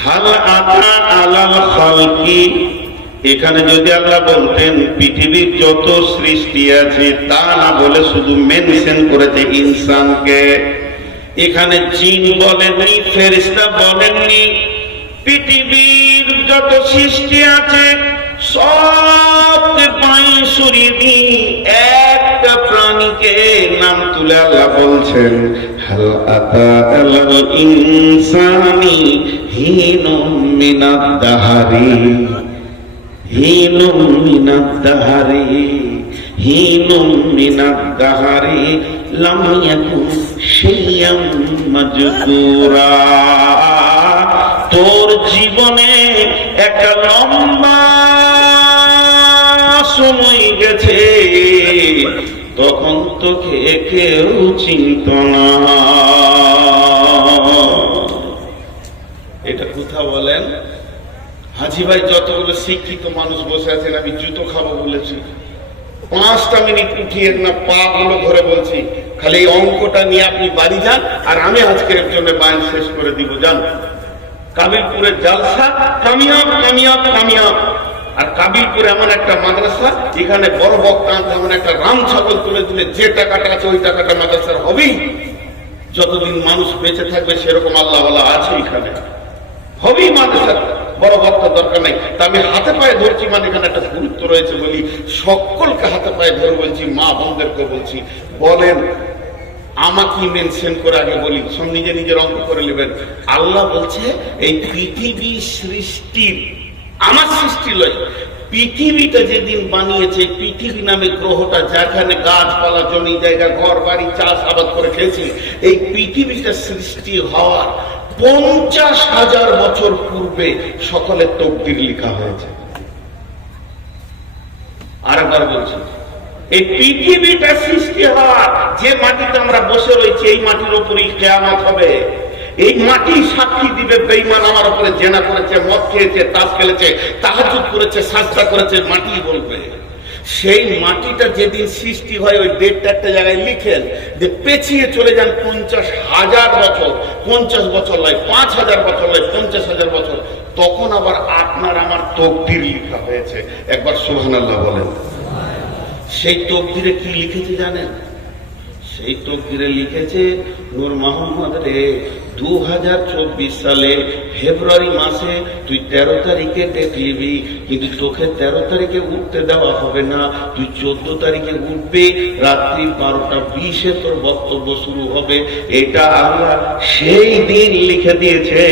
হাল আতা আলাল খালকি। এখানে যদি আল্লাহ বলতেন পৃথিবীর যত সৃষ্টি আছে, তা না বলে শুধু মেনশন করেছে ইনসানকে। এখানে জিন বলেননি, ফেরেশতা বলেননি, পৃথিবীর যত সৃষ্টি আছে সবকে পায়ে সরিয়ে দিয়ে একটা প্রাণীকে নাম তুলে আল্লাহ বলছেন, হাল আতা আলাল ইনসানি হিনুম মিনাদ দাহারি, হিনুম মিনাদ দাহারি, হিনুম মিনাদ দাহারি লাম ইয়াকুন শাইয়াম মাজকুরা। তোর জীবনে একটা লম্বা সময় গেছে, তখন তোকে কেউ চিনত না। এটা কথা বলেন হাজি ভাই, যতগুলো শিক্ষিত মানুষ বসে আছেন, আমি জুতো খাবো বলেছি, 5টা মিনিট উঠিয়ে না পা গুলো ধরে বলছি, খালি এই অঙ্কটা নিয়ে আপনি বাড়ি যান, আর আমি আজকের জন্য বায়ান শেষ করে দিব। যান, কাবিলপুরের জালসা কামিয়াব কামিয়াব কামিয়াব। আর কাবিলপুরে এমন একটা মাদ্রাসা, এখানে বড় বক্তা আনতে এমন একটা রাম ছাগল তুলে দিলে যে টাকাটা আছে ওই টাকাটা মাদ্রাসার হবেই। যতদিন মানুষ বেঁচে থাকবে সেরকম আল্লাহ আছে এখানে, হবেই মাদ্রাসার। বড় বক্তা দরকার নাই। তা আমি হাতে পায়ে ধরছি, মানে এখানে একটা গুরুত্ব রয়েছে বলি সকলকে হাতে পায়ে ধরে বলছি, মা বোনদেরকে বলছি, বলেন আমাকে মেনশন করে আগে বলি, সব নিজে নিজের অঙ্ক করে নেবেন। আল্লাহ বলছে এই পৃথিবী সৃষ্টির, আমার সৃষ্টি লয়, পৃথিবীটা যেদিন বানিয়েছে, পৃথিবী নামে গ্রহটা, যেখানে গাছপালা, জমি জায়গা, ঘর বাড়ি, চাষ আবাদ করে খেয়েছি, এই পৃথিবীটা সৃষ্টি হওয়ার 50,000 বছর পূর্বে সকলের তকদির লেখা হয়েছে। আরেকবার বলছি, এই পৃথিবীটা সৃষ্টি হওয়ার, যে মাটিতে আমরা বসে রয়েছি এই মাটির উপরই কিয়ামত হবে। এই মাটি সাক্ষী দিবে বেঈমান আমার উপরে জেনা করেছে, মদ খেয়েছে, তাস খেলেছে, তাহাজ্জুদ করেছে, সাজদা করেছে, মাটি বলবে। সেই মাটিটা যেদিন সৃষ্টি হয় ওই ডেটটা একটা জায়গায় লিখেন যে পেছিয়ে চলে যান 50,000 বছর, 50 বছর নয়, 5,000 বছর নয়, 50,000 বছর, তখন আবার আপনার আমার তকদির লেখা হয়েছে। একবার সুবহানাল্লাহ বলেন। সেই তকদিরে কি লিখেছে জানেন? সেই তকদিরে লিখেছে, নূর মোহাম্মদ রে 2024 সালে ফেব্রুয়ারি মাসে তুই 13 তারিখে ডেট নিবি, কিন্তু তোকে 13 তারিখে উঠতে দেওয়া হবে না, তুই 14 তারিখে উঠবি, রাত্রি 12:20 তোর বক্তব্য শুরু হবে। এটা আল্লাহ সেই দিন লিখে দিয়েছে।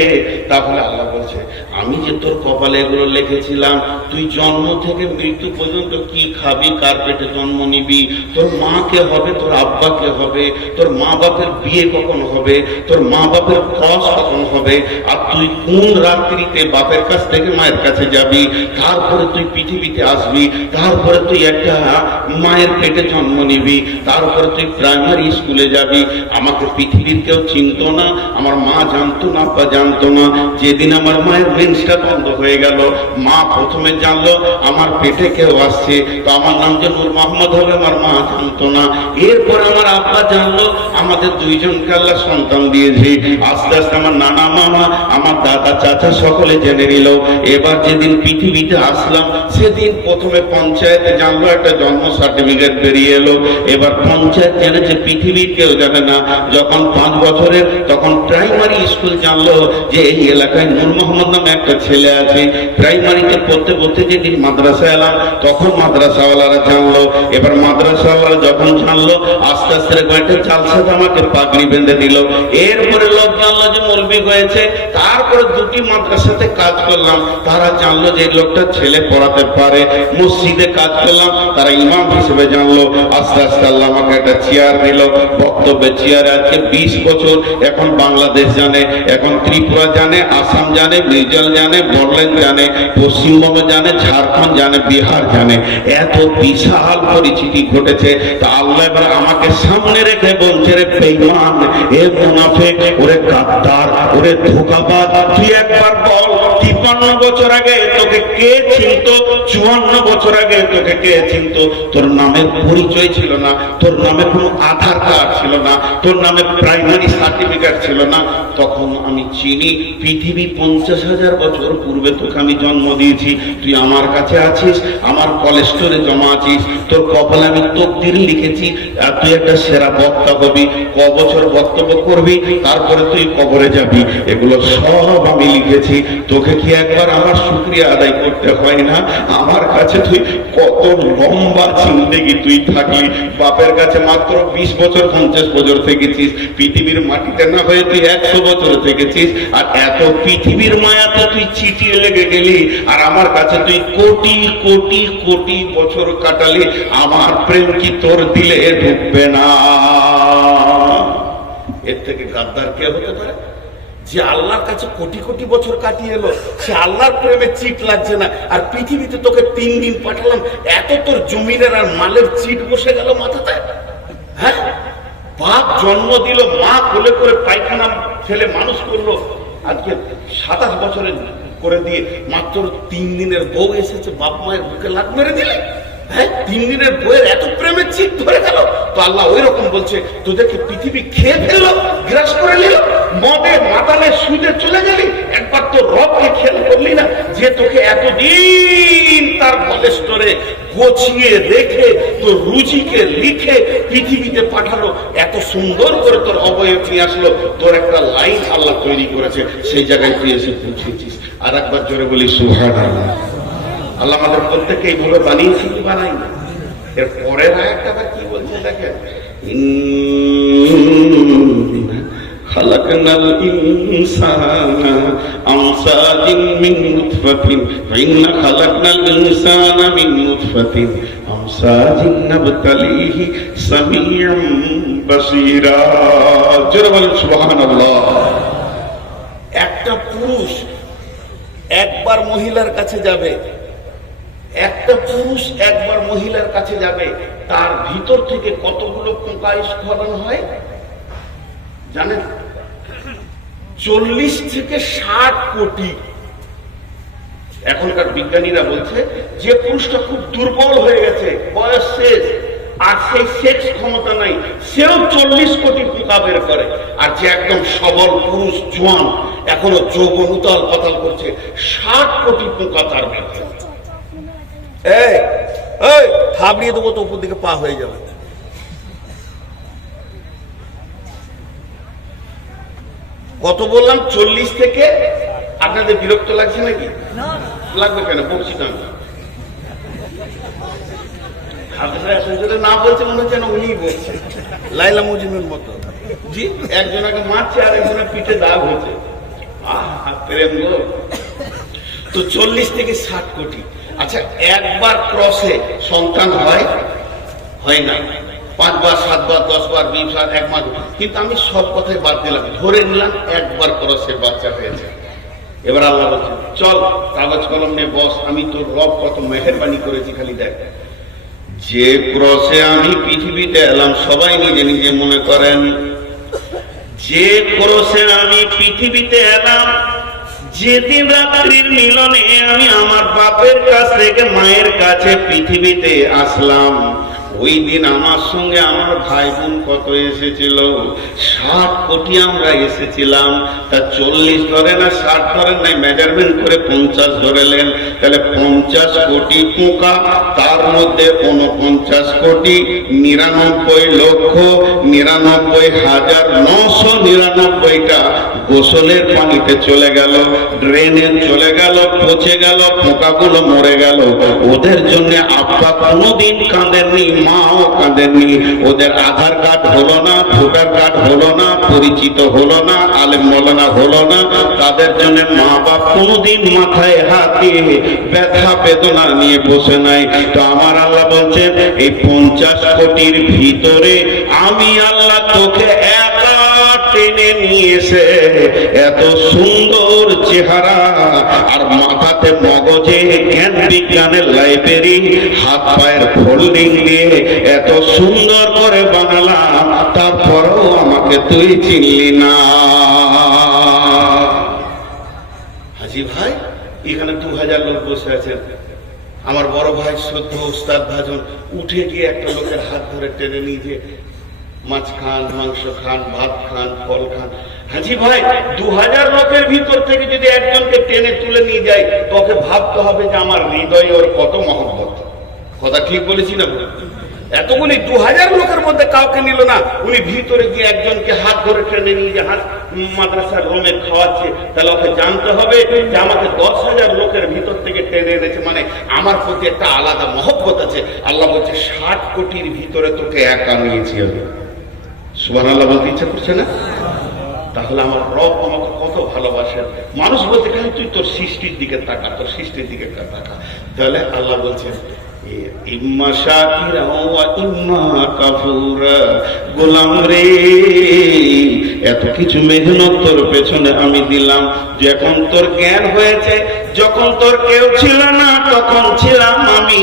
তাহলে আল্লাহ বলছে, আমি যে তোর কপালে এগুলো লিখেছিলাম, তুই জন্ম থেকে মৃত্যু পর্যন্ত কি খাবি, কার পেটে জন্ম নিবি, তোর মা কে হবে, তোর আব্বা কে হবে, তোর মা বাপের বিয়ে কখন হবে, তোর মা বাপের ক্রস কখন হবে, আর তুই কোন রাত্রিতে বাপের কাছ থেকে মায়ের কাছে যাবি, তারপরে তুই পৃথিবীতে আসবি, তারপরে তুই একটা মায়ের পেটে জন্ম নিবি, তারপরে তুই প্রাইমারি স্কুলে যাবি। আমাকে পৃথিবীর কেউ চিনতো না, আমার মা জানতো না, আব্বা জানতো না। যেদিন আমার মায়ের মেন্সটা বন্ধ হয়ে গেল, মা প্রথমে জানলো আমার পেটে কেউ আসছে, তো আমার নাম যে নূর মোহাম্মদ হবে, আমার মা জানতো না। এরপর আমার আব্বা জানলো আমাদের দুইজনকে আল্লাহ সন্তান দিয়েছে। আস্তে আস্তে আমার নানা, মামা, আমার দাদা, চাচা সকলে জেনে নিল। এবার যেদিন পৃথিবীতে আসলাম, সেদিন প্রথমে পঞ্চায়েতে জানলো, একটা জন্ম সার্টিফিকেট বেরিয়ে এলো। এবার পঞ্চায়েত জেনেছে, পৃথিবীর কেউ জানে না। যখন 5 বছরের, তখন প্রাইমারি স্কুল জানলো যে এই এলাকায় নূর মোহাম্মদ নামে একটা ছেলে আছে। প্রাইমারিতে পড়তে পড়তে যেদিন মাদ্রাসা এলাম, তখন মাদ্রাসাওয়ালারা জানলো। এবার মাদ্রাসাওয়ালারা যখন জানলো, আস্তে আস্তে একটা জালসাতে আমাকে পাগড়ি বেঁধে দিল। এরপরে লোক জানলো যে মৌলবি হয়েছে। তারপরে 2টি মাদ্রাসাতে কাজ করলাম, তারা জানলো যে এই লোকটা ছেলে পড়াতে পারে। মসজিদে কাজ করলাম, তারা ইমাম হিসেবে জানলো। আস্তে আস্তে আল্লাহ আমাকে একটা চেয়ার দিল, বক্তব্যের চেয়ারে। আজকে 20 বছর এখন বাংলাদেশ জানে, এখন ত্রিপুরা জানে, আসাম জানে, মিজোরাম জানে, বড়োল্যান্ড জানে, পশ্চিমবঙ্গ জানে, ঝাড়খণ্ড জানে, বিহার জানে। এত বিশাল পরিচিতি ঘটেছে। তা আল্লাহ এবার আমাকে সামনে রেখে বলছে, রে বেঈমান, এ মুনাফিক, ওরে গাদ্দার, ওরে ধোঁকাবাজ, তুই একবার বল 53 বছর আগে তোকে কে চিনত, 54 বছর আগে তোকে কে চিনত? তোর নামের পরিচয় ছিল না, তোর নামে কোনো আধার কার্ড ছিল না, তোর নামে প্রাইমারি সার্টিফিকেট ছিল না। তখন আমি চিনি, পৃথিবী 50,000 বছর পূর্বে তোকে আমি জন্ম দিয়েছি। তুই আমার কাছে আছিস, আমার কলেস্টোরে জমা আছিস, তোর কপালে আমি তকদির লিখেছি। আর তুই একটা সেরা বক্তা হবি, ক বছর বক্তব্য করবি, তারপরে তুই কবরে যাবি। এগুলো সব আমি লিখেছি। তোকে কি একবার আমার শুকরিয়া আদায় করতে হয় না? আমার কাছে তুই কত লম্বা জিন্দেগি তুই থাকলি, বাপের কাছে মাত্র 20 বছর 50 বছর থেকেছিস, পৃথিবীর মাটিতে না হয়ে তুই 100 বছর থেকেছিস। আর এত পৃথিবীর মায়াতে তুই চিটিয়ে লেগে গেলি, আর আমার কাছে তুই কোটি কোটি কোটি বছর কাটালি। আমার প্রেম কি তোর দিলে ঢুকবে না? এর থেকে গাদ্দার কে হতে পারে? যে আল্লাহর কাছে কোটি কোটি বছর কাটিয়ে এলো, সে আল্লাহর প্রেমে চিট লাগছে না। আর পৃথিবীতে তোকে 3 দিন পাঠালাম, এত তোর জমিনের আর মালের চিট বসে গেল মাথাতে। হ্যাঁ, বাপ জন্ম দিল, মা কোলে করে পায়খানা ছেলে মানুষ করলো, আজকে 27 বছরের করে দিয়ে মাত্র 3 দিনের বউ এসেছে, বাপ মায়ের বুকে লাত মেরে দিলে। হ্যাঁ, 3 দিনের বইয়ের এত প্রেমের চিট ধরে গেল। তো আল্লাহ ওই রকম বলছে, তোদেরকে পৃথিবী খেয়ে ফেললো, গ্রাস করে নিল, মদে মাতালে সুদে চলে গেলি, একবার তো রবকে খেয়াল করলি না, যে তোকে এতদিন তার কলেস্টোরে গোছিয়ে রেখে তোর রুচিকে লিখে পৃথিবীতে পাঠালো, এত সুন্দর করে তোর অবয়ব নিয়ে আসলো, তোর একটা লাইন আল্লাহ তৈরি করেছে, সেই জায়গায় তুই এসে পৌঁছেছিস। আর একবার জোরে বলি সুবহানাল্লাহ। আল্লাহ আমাদের প্রত্যেককে এইগুলো বানিয়েছি কি বানাই না? এর পরের আয়াতটা আবার কি বলছে দেখেন, খালাকনাল ইনসানা আমসাজিন মিন নুতফাতিন ইন্না খালাকনাল ইনসানা মিন নুতফাতিন আমসাজিন নাবতালিহি সামিউম বাসীরা। জোরে বলেন সুবহানাল্লাহ। একটা পুরুষ একবার মহিলার কাছে যাবে, একটা পুরুষ একবার মহিলার কাছে যাবে, তার ভিতর থেকে কতগুলো পোকা স্খলন হয় জানেন? 40 থেকে 60 কোটি। এখনকার বিজ্ঞানীরা বলছে যে পুরুষটা খুব দুর্বল হয়ে গেছে, বয়স শেষ, আর সেই সেক্স ক্ষমতা নাই, সেও 40 কোটি পোকা বের করে। আর যে একদম সবল পুরুষ জোয়ান, এখনো যৌবন উতাল পাতাল করছে, 60 কোটি পোকা তার বের করে। এই থাবড়িয়ে দেবো তো উপর দিকে পা হয়ে যাবে। কত বললাম? 40 থেকে। আপনাদের বিরক্ত লাগছে নাকি? লাগবে কেন? বলছি তো আমি। আপনারা এখন যদি না বলছে মনে হচ্ছে না উনিই বলছে, লাইলা মজনুর মতো। জি, একজনকে মারছে আর একজনের পিঠে দাগ হয়েছে। প্রেম গো। তো 40 থেকে 60 কোটি। আচ্ছা, একবার ক্রসে সন্তান হয় না, 5 বার 7 বার 10 বার 20 বার 1 মাস। কিন্তু আমি সব কথাই বাদ দিলাম, ধরে নিলাম একবার ক্রসে বাচ্চা হয়েছে। এবার আল্লাহ বলছেন, চল কাগজ কলম নিয়ে বস, আমি তোর রব কত মেহেরবানি করেছি খালি দেখ। যে ক্রসে আমি পৃথিবীতে এলাম, সবাই নিজে নিজে মনে করেন, যে ক্রসে আমি পৃথিবীতে এলাম, যেদিন রাত্রির মিলনে আমি আমার বাপের কাছ থেকে মায়ের কাছে পৃথিবীতে আসলাম, ওই দিন আমার সঙ্গে আমার ভাই বোন কত এসেছিল? 60 কোটি আমরা এসেছিলাম। তা 40 ধরে না 60 ধরেন নাই, মেজারমেন্ট করে 50 ধরেলেন। তাহলে 50 কোটি পোকা, তার মধ্যে 49 কোটি 99,99,999টা গোসলের পানিতে চলে গেল, ড্রেনে চলে গেল, পচে গেল, পোকাগুলো মরে গেল। ওদের জন্য আব্বা কোনোদিন কাঁদেননি, মাও কাঁদেননি। ওদের আধার কার্ড হলো না, ভোটার কার্ড হলো না, পরিচিত হলো না, আলেম মৌলানা হলো না। তাদের জন্য মা বাপ কোনোদিন মাথায় হাত দিয়ে ব্যথা বেদনা নিয়ে বসে নাই। তো আমার আল্লাহ বলছেন, এই 50 কোটির ভিতরে আমি আল্লাহ তোকে একা টেনে নিয়েছে। এত সুন্দর চেহারা, আর মাথাতে মগজে জ্ঞান বিজ্ঞানের লাইব্রেরি, হাত পায়ের ফোল্ডিং দিয়ে এত সুন্দর করে বানালাম, তারপরেও আমাকে তুই চিনলি না। হাজি ভাই, এখানে 2000 লোক বসে আছেন। আমার বড় ভাই সদ্য ওস্তাদ ভাজন উঠে গিয়ে একটা লোকের হাত ধরে টেনে নিয়ে যে মাছ খান, মাংস খান, ভাত খান, ফল খান। হাজি ভাই, 2000 লোকের ভিতর থেকে যদি একজনকে টেনে তুলে নিয়ে যায়, তোকে ভাবতে হবে যে আমার হৃদয়ে ওর কত মহব্বত। কথা ঠিক বলেছি না? এতগুলি 2000 লোকের মধ্যে কাউকে নিল না, উনি ভিতরে গিয়ে একজনকে হাত ধরে টেনে নিয়ে যে হাত মাদ্রাসার রুমে খাওয়াচ্ছে, তাহলে ওকে জানতে হবে যে আমাকে 10,000 লোকের ভিতর থেকে টেনে এনেছে, মানে আমার প্রতি একটা আলাদা মহব্বত আছে। আল্লাহ বলছে 60 কোটির ভিতরে তোকে একা নিয়েছি আমি। সুবহানাল্লাহ বলতে ইচ্ছা করছে না? তাহলে আমার রব আমাকে কত ভালোবাসেন। মানুষ বলতে খালি তুই তোর সৃষ্টির দিকে তাকা, তোর সৃষ্টির দিকে তাকা। তাহলে আল্লাহ বলছেন, ইম্মা শাকিরা ওয়া ইম্মা কাফুরা। গোলাম রে, এত কিছু মেহনত তোর পেছনে আমি দিলাম, যখন তোর জ্ঞান হয়েছে, যখন তোর কেউ ছিল না তখন ছিলাম আমি,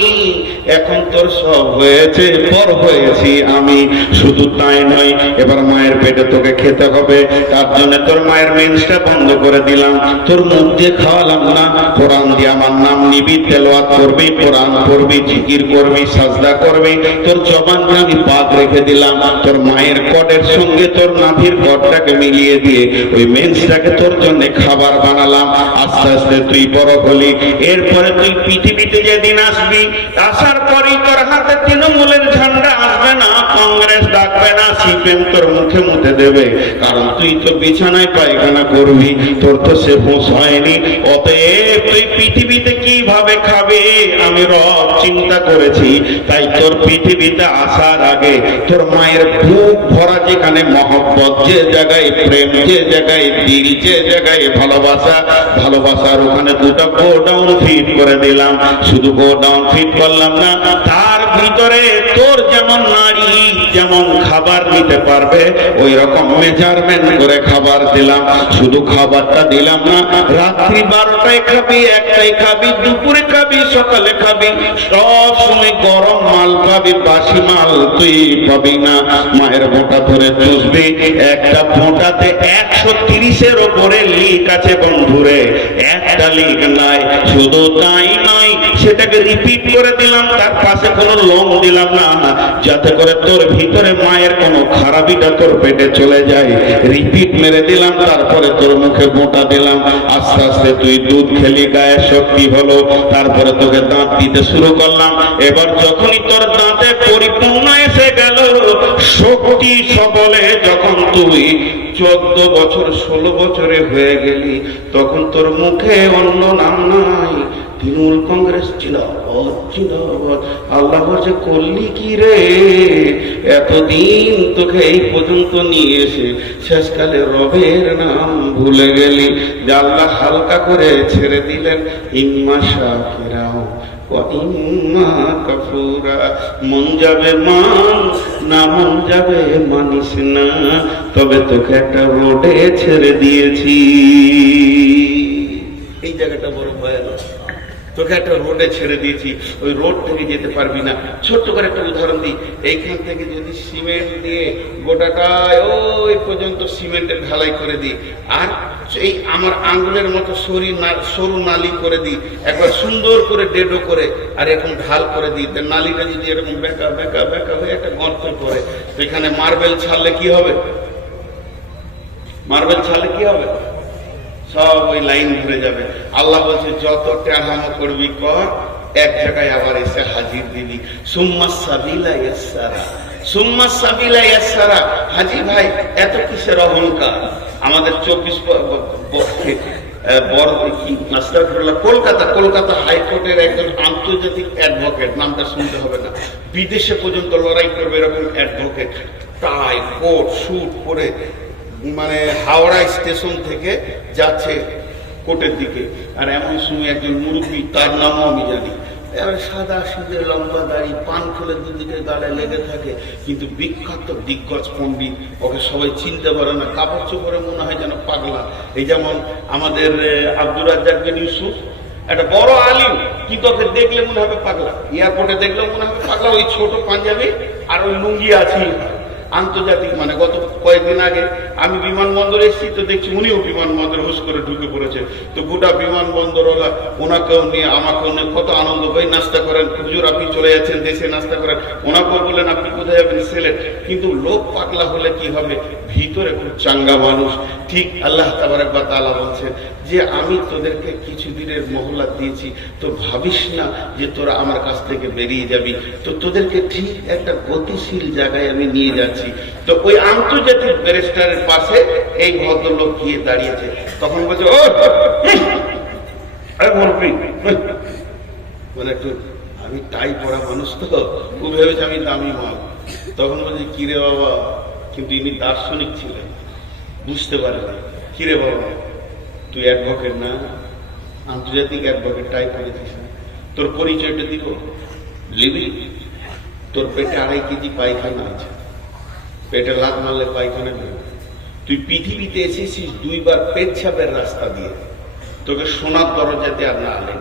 এখন তোর সব হয়েছে, পর হয়েছি আমি। শুধু তাই নয়, এবার মায়ের পেটে তোকে খেতে হবে, তার জন্য তোর মায়ের মেন্সটা বন্ধ করে দিলাম, তোর মুখ দিয়ে খাওয়ালাম না, কোরআন দিয়ে আমার নাম নিবি, তেলাওয়াত করবি, কোরআন পড়বি, জিকির করবি, সাজদা করবি, তোর জবানকে আমি পাক রেখে দিলাম। তোর মায়ের কটের সঙ্গে তোর নাভির কটটাকে মিলিয়ে দিয়ে ওই মেন্সটাকে তোর জন্য খাবার বানালাম। আস্তে আস্তে তুই বড় হলি, এরপরে তুই পৃথিবীতে যেদিন আসবি, আসার পরই তোর হাতে তৃণমূলের ঝান্ডা আসবে না, কংগ্রেস ডাকবে না, সিপিএম তোর মুখে মুখে দেবে, কারণ তুই তো বিছানায় পায়খানা করবি, তোর তো সে হোশ হয়নি। অতএব তুই পৃথিবীতে কিভাবে খাবে আমি রব চিন্তা করেছি। তাই তোর পৃথিবীতে আসার আগে তোর মায়ের বুক ভরা যেখানে মহব্বত, যে জায়গায় প্রেম, যে জায়গায় দিল, যে জায়গায় ভালোবাসা, ভালোবাসার ওখানে দুটো গোডাউন ফিট করে দিলাম। শুধু গোডাউন ফিট করলাম না, তার ভিতরে তোর যেমন নারী যেমন খাবার নিতে পারবে ওই রকম মেজারমেন্ট করে খাবার দিলাম। শুধু খাবারটা দিলাম না, রাত্রি 12টায় খাবি, 1টায় খাবি, দুপুরে খাবি, সকালে খাবি, সব সময় গরম মাল পাবি, বাসি মাল তুই পাবি না। মায়ের বোঁটা ধরে চুষবি, একটা বোঁটাতে 130-এর ওপরে লিক আছে বন্ধুরে, একটা লিক নাই। শুধু তাই নয়, সেটাকে রিপিট করে দিলাম, তার পাশে কোনো লং দিলাম না, যাতে করে তোর ভিতরে মায়ের কোনো খারাপিটা তোর পেটে চলে যায়। রিপিট মেরে দিলাম, তারপরে তোর মুখে বোঁটা দিলাম। আস্তে আস্তে তুই দুধ খেলি, গায়ে শক্তি হলো, তারপরে তোকে দাঁত দিতে শুরু করলাম। এবার যখনই তোর দাঁতে পরিপূর্ণ এসে গেল, শক্তি সবলে যখন তুই 14 বছর 16 বছরে হয়ে গেলি, তখন তোর মুখে অন্য নাম নাই, তৃণমূল কংগ্রেস জিন্দাবাদ জিন্দাবাদ। আল্লাহ বলছে করলি কি রে, এতদিন তোকে এই পর্যন্ত নিয়ে এসে শেষকালে রবের নাম ভুলে গেলি। যে আল্লাহ হালকা করে ছেড়ে দিলেন, ইম্মা শাকিরাও ওয়া ইম্মা কাফুরা। মন যাবে মান, না মন যাবে মানিস না, তবে তোকে একটা রোডে ছেড়ে দিয়েছি। এই জায়গাটা বড় ভয়ানক। তোকে একটা রোডে ছেড়ে দিয়েছি, ওই রোড থেকে যেতে পারবি না। ছোট্ট করে একটা উদাহরণ দিই, এইখান থেকে যদি সিমেন্ট দিয়ে গোটাটায় ওই পর্যন্ত সিমেন্টের ঢালাই করে দিই, আর এই আমার আঙ্গুলের মতো সরু নালি করে দিই, একবার সুন্দর করে ডেডো করে, আর এরকম ঢাল করে দিই, নালিটা যদি এরকম বেঁকা বেঁকা বেঁকা হয়ে একটা গর্ত করে, তো এখানে মার্বেল ছাড়লে কি হবে? মার্বেল ছাড়লে কি হবে? সব ওই লাইন ধরে যাবে। আল্লাহ বলছে যত টেহামো করবি কর, এক জায়গায় আবার এসে হাজির দিবি। সুম্মা সাবিলা ইয়াসসারা, সুম্মা সাবিলা ইয়াসসারা। হাজি ভাই এত কিসের অহংকার? আমাদের 24 কলকাতা হাইকোর্টের একজন আন্তর্জাতিক অ্যাডভোকেট, নামটা শুনতে হবে না, বিদেশে পর্যন্ত লড়াই করবে এরকম অ্যাডভোকেট, টাই কোট স্যুট পরে, মানে হাওড়া স্টেশন থেকে যাচ্ছে কোর্টের দিকে, আর এমন সময় একজন মুরব্বী, তার নামও আমি জানি, এবার সাদা সিধে লম্বা দাড়ি, পান খুলে দুদিকে গালে লেগে থাকে, কিন্তু বিখ্যাত দিগ্গজ পণ্ডিত, ওকে সবাই চিনতে পারে না, কাপড় চোপড়ে মনে হয় যেন পাগলা। এই যেমন আমাদের আব্দুর রাজ্জাক বিন ইউসুফ, একটা বড় আলিম, কিন্তু ওকে দেখলে মনে হবে পাগলা, এয়ারপোর্টে দেখলেও মনে হবে পাগলা, ওই ছোট পাঞ্জাবি আর ওই লুঙ্গি আছেই। আন্তর্জাতিক মানে গত কয়েকদিন আগে আমি বিমানবন্দরে এসেছি, তো দেখছি উনিও বিমানবন্দরে হুশ করে ঢুকে পড়েছে। তো গোটা বিমানবন্দর ওনাকেও নিয়ে আমাকেও নিয়ে কত আনন্দ, ভাই নাস্তা করেন, হুজুর আপনি চলে যাচ্ছেন দেশে, নাস্তা করেন। ওনাকেও বললেন আপনি কোথায় যাবেন, সিলেট। কিন্তু লোক পাগলা হলে কি হবে, ভিতরে খুব চাঙ্গা মানুষ। ঠিক আল্লাহ তাবারক ওয়া তাআলা বলছেন যে আমি তোদেরকে কিছুদিনের মহল্লাত দিয়েছি, তো ভাবিস না যে তোরা আমার কাছ থেকে বেরিয়ে যাবি, তো তোদেরকে ঠিক একটা গতিশীল জায়গায় আমি নিয়ে যাচ্ছি। তো ওই আন্তর্জাতিক ব্যারিস্টারের পাশে এই ভদ্রলোক গিয়ে দাঁড়িয়েছে, তখন বলছে ও মানে একটু, আমি টাই পড়া মানুষ, তো ও ভেবেছে আমি দামি মাল। তখন বলছে কিরে বাবা, কিন্তু ইনি দার্শনিক ছিলেন, বুঝতে পারেনি। কিরে বাবা তুই অ্যাডভোকেট না, আন্তর্জাতিক অ্যাডভোকেট, টাই পড়েছিস না, তোর পরিচয়টা দিব, লিবি? তোর পেটে 2.5 কেজি পায়খানা আছে, পেটে লাত মারলে পায়খানা নেই। তুই পৃথিবীতে এসেছিস 2 বার পেচ্ছাপের রাস্তা দিয়ে, তোকে সোনার দরজাতে আর না আলেন,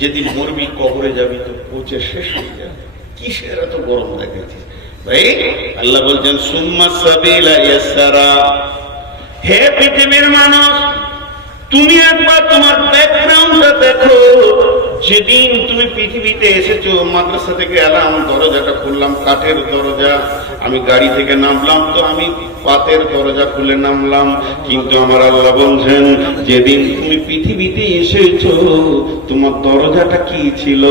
যেদিন মরবি কবরে যাবি তো পচে শেষ হয়ে যাবে। কিসের এত গরম দেখেছিস ভাই? আল্লাহ বলছেন সুম্মা সাবিলা ইয়াসসারা। হে পৃথিবীর মানুষ, তুমি একবার তোমার ব্যাকগ্রাউন্ডটা দেখো। যেদিন তুমি পৃথিবীতে এসেছো, মাদ্রাসা থেকে এলাম, দরজাটা খুললাম, কাঠের দরজা, আমি গাড়ি থেকে নামলাম তো আমি পাতের দরজা খুলে নামলাম। কিন্তু আমার আল্লাহ বলছেন যেদিন তুমি পৃথিবীতে এসেছো, তোমার দরজাটা কি ছিল?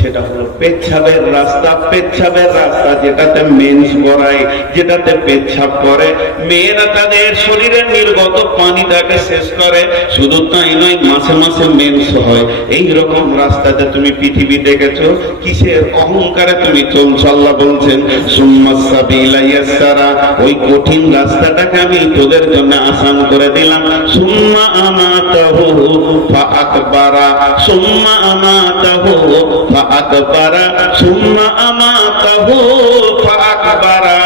সেটা হলো পেচ্ছাবের রাস্তা। পেচ্ছাবের রাস্তা যেটাতে মেন্স করায়, যেটাতে পেচ্ছাব করে, মেয়েরা তাদের শরীরের নির্গত পানিটাকে শেষ করে। শুধু তাই নয়, মাসে মাসে মেন্স হয়। এইরকম রাস্তা রাস্তাতে তুমি পৃথিবী দেখেছো? কিসের অহংকারে তুমি চলছো? আল্লাহ বলছেন সুম্মাস সাবিলা ইয়াসসারা, ওই কঠিন রাস্তাটাকে আমি তোদের জন্য আসান করে দিলাম। সুম্মা আমাতাহু ফাআকবারা, সুম্মা আমাতাহু ফাআকবারা, সুম্মা আমাতাহু ফাআকবারা,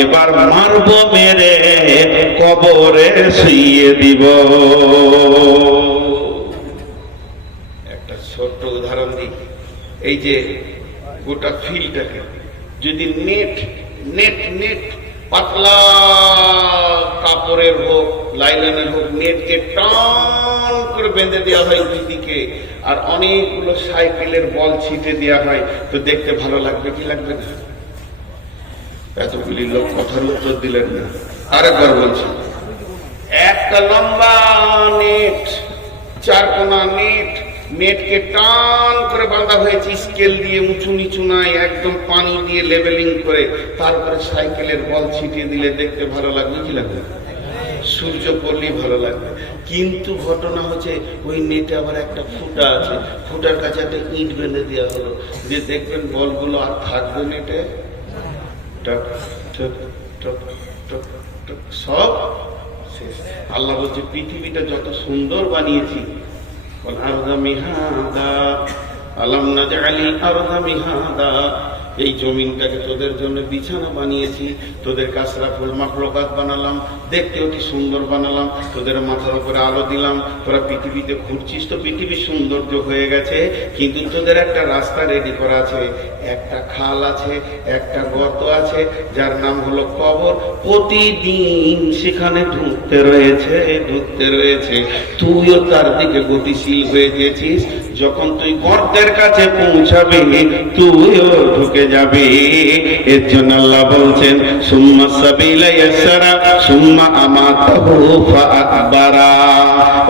এবার মারবো মেরে কবরে শুইয়ে দিব। একটা ছোট্ট উদাহরণ দিই, এই যে গোটা ফিল্ডটাকে যদি নেট নেট নেট পাতলা কাপড়ের হোক লাইলনের হোক, নেটকে টান করে বেঁধে দেওয়া হয় দুদিকে, আর অনেকগুলো সাইকেলের বল ছিটে দেওয়া হয়, তো দেখতে ভালো লাগবে কি লাগবে না? এতগুলি লোক কথার উত্তর দিলেন না। আরেকবার বলছি, একটা লম্বা নেট, চারকোনা নেট, নেটকে টান করে বাঁধা হয়েছে স্কেল দিয়ে, উঁচু নিচু নাই, একদম পানি দিয়ে লেভেলিং করে, তারপরে সাইকেলের বল ছিটিয়ে দিলে দেখতে ভালো লাগবে কি লাগবে? সূর্য পড়লেই ভালো লাগবে। কিন্তু ঘটনা হচ্ছে ওই নেটে আবার একটা ফুটা আছে, ফুটার কাছে একটা ইট বেঁধে দেওয়া হলো, যে দেখবেন বলগুলো আর থাকবে নেটে, টক টক টক টক টক সব শেষ। আল্লাহ বলছে পৃথিবীটা যত সুন্দর বানিয়েছি, আলাম নাজআলিল আরদা মিহাদা, এই জমিনটাকে তোদের জন্য বিছানা বানিয়েছি, তোদের কাসরাফুল মাখলুকাত বানালাম, দেখতে অতি সুন্দর বানালাম, তোদের মাথার উপরে আলো দিলাম, তোরা পৃথিবীতে ঘুরছিস তো পৃথিবীর সৌন্দর্য হয়ে গেছে, কিন্তু তোদের একটা রাস্তা রেডি করা আছে, একটা খাল আছে, একটা গর্ত আছে, যার নাম হলো কবর। প্রতিদিন সেখানে ঢুকতে রয়েছে, তুইও তার দিকে গতিশীল হয়ে গেছিস। যখন তুই গর্তের কাছে পৌঁছাবি তুইও ঢুকে যাবি। এর জন্য আল্লাহ বলছেন সুম্মা সাবিলা ইয়াসসারা সুম্মা আমাতাহু ফাআকবারা।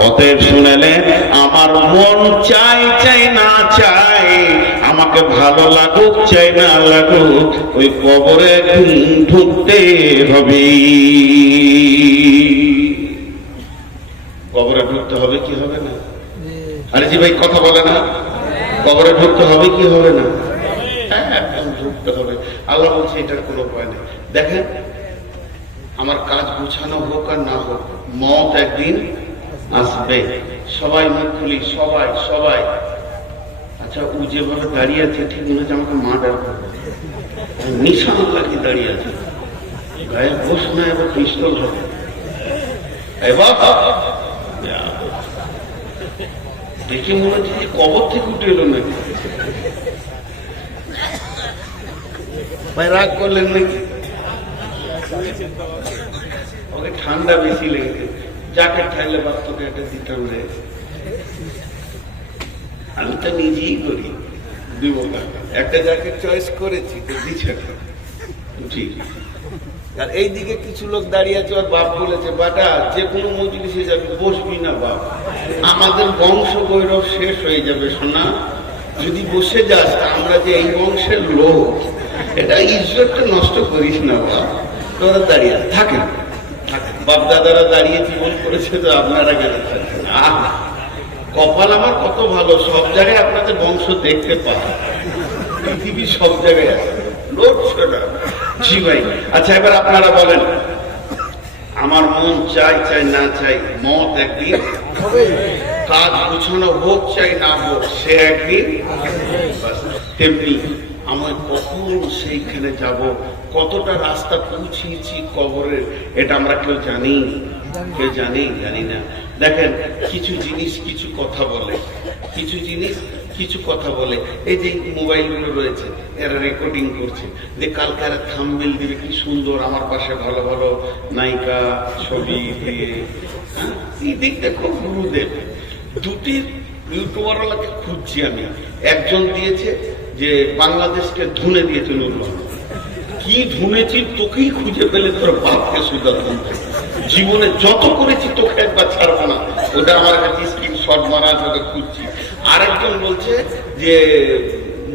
অতএব শুনেলেন, আমার মন চাই চাই না চাই, আমাকে ভালো লাগুক চাই না লাগুক, ওই কবরে ঢুকতে হবে। কবরে ঢুকতে হবে কি হবে না? আরে জি ভাই কথা বলে না, কবরে ঢুকতে হবে কি হবে না? হ্যাঁ, একদম ঢুকতে হবে। আল্লাহ বলছে এটার কোনো উপায় নেই। দেখেন, আমার কাজ গুছানো হোক আর না হোক, মত একদিন আসবে। সবাই মুখ খুলি, সবাই সবাই। আচ্ছা, ও যেভাবে দাঁড়িয়ে আছে ঠিক মনে হচ্ছে আমাকে মার্ডার করবে, নিশান লাগিয়ে দাঁড়িয়ে আছে, গায়ে ঘোষ না, এবার পিস্তল হবে। দেখে মনে হচ্ছে যে কবর থেকে উঠে এলো নাকি। ভাই রাগ করলেন নাকি? ওকে ঠান্ডা বেশি লেগেছে, জ্যাকেট ঠাইলে বাস্তবে একটা দিতাম রে, আমি তো নিজেই করি, দিব না। একটা জ্যাকেট চয়েস করেছি তো দিচ্ছে ঠিক। আর এইদিকে কিছু লোক দাঁড়িয়ে আছে, ওর বাপ বলেছে বাটা যে কোনো মজলিসে যাবে বসবি না বাপ, আমাদের বংশ গৌরব শেষ হয়ে যাবে সোনা, যদি বসে যাস আমরা যে এই বংশের লোক, এটা ইজ্জতটা নষ্ট করিস না বাপ। তোরা দাঁড়িয়ে থাকেন, বাপ দাদারা দাঁড়িয়ে জীবন করেছে, তো আপনারা গেলে থাকবেন। কপাল আমার কত ভালো, সব জায়গায় আপনাদের বংশ দেখতে পাই, পৃথিবীর সব জায়গায় আছে লোক ছোটা। জি ভাই, আচ্ছা এবার আপনারা বলেন, আমার মন চাই চাই না চাই, মত একদিন কাজ গুছানো হোক চাই না হোক, সে একদিন। তেমনি আমি কখন সেইখানে যাব, কতটা রাস্তা পৌঁছিয়েছি কবরের, এটা আমরা কেউ জানি, কেউ জানি না। দেখেন, কিছু জিনিস কিছু কথা বলে, কিছু জিনিস কিছু কথা বলে। এই যে মোবাইলগুলো রয়েছে, এরা রেকর্ডিং করছে, যে কালকে এরা থাম্বনেল দিবে কি সুন্দর, আমার পাশে ভালো ভালো নায়িকা ছবি দিয়ে। এই দিকটা খুব গুরুদেব। দুটি ইউটিউবারওয়ালাকে খুঁজছি আমি, একজন দিয়েছে যে বাংলাদেশকে ধুনে দিয়েছে নুরুল, কি ধুনেছি তোকেই খুঁজে পেলে তোর বাপকে সুদান, জীবনে যত করেছি তোকে একবার ছাড়বো না, ওটা আমার কাছে স্ক্রিনশট মারা আছে, ওটা খুঁজছি। আরেকজন বলছে যে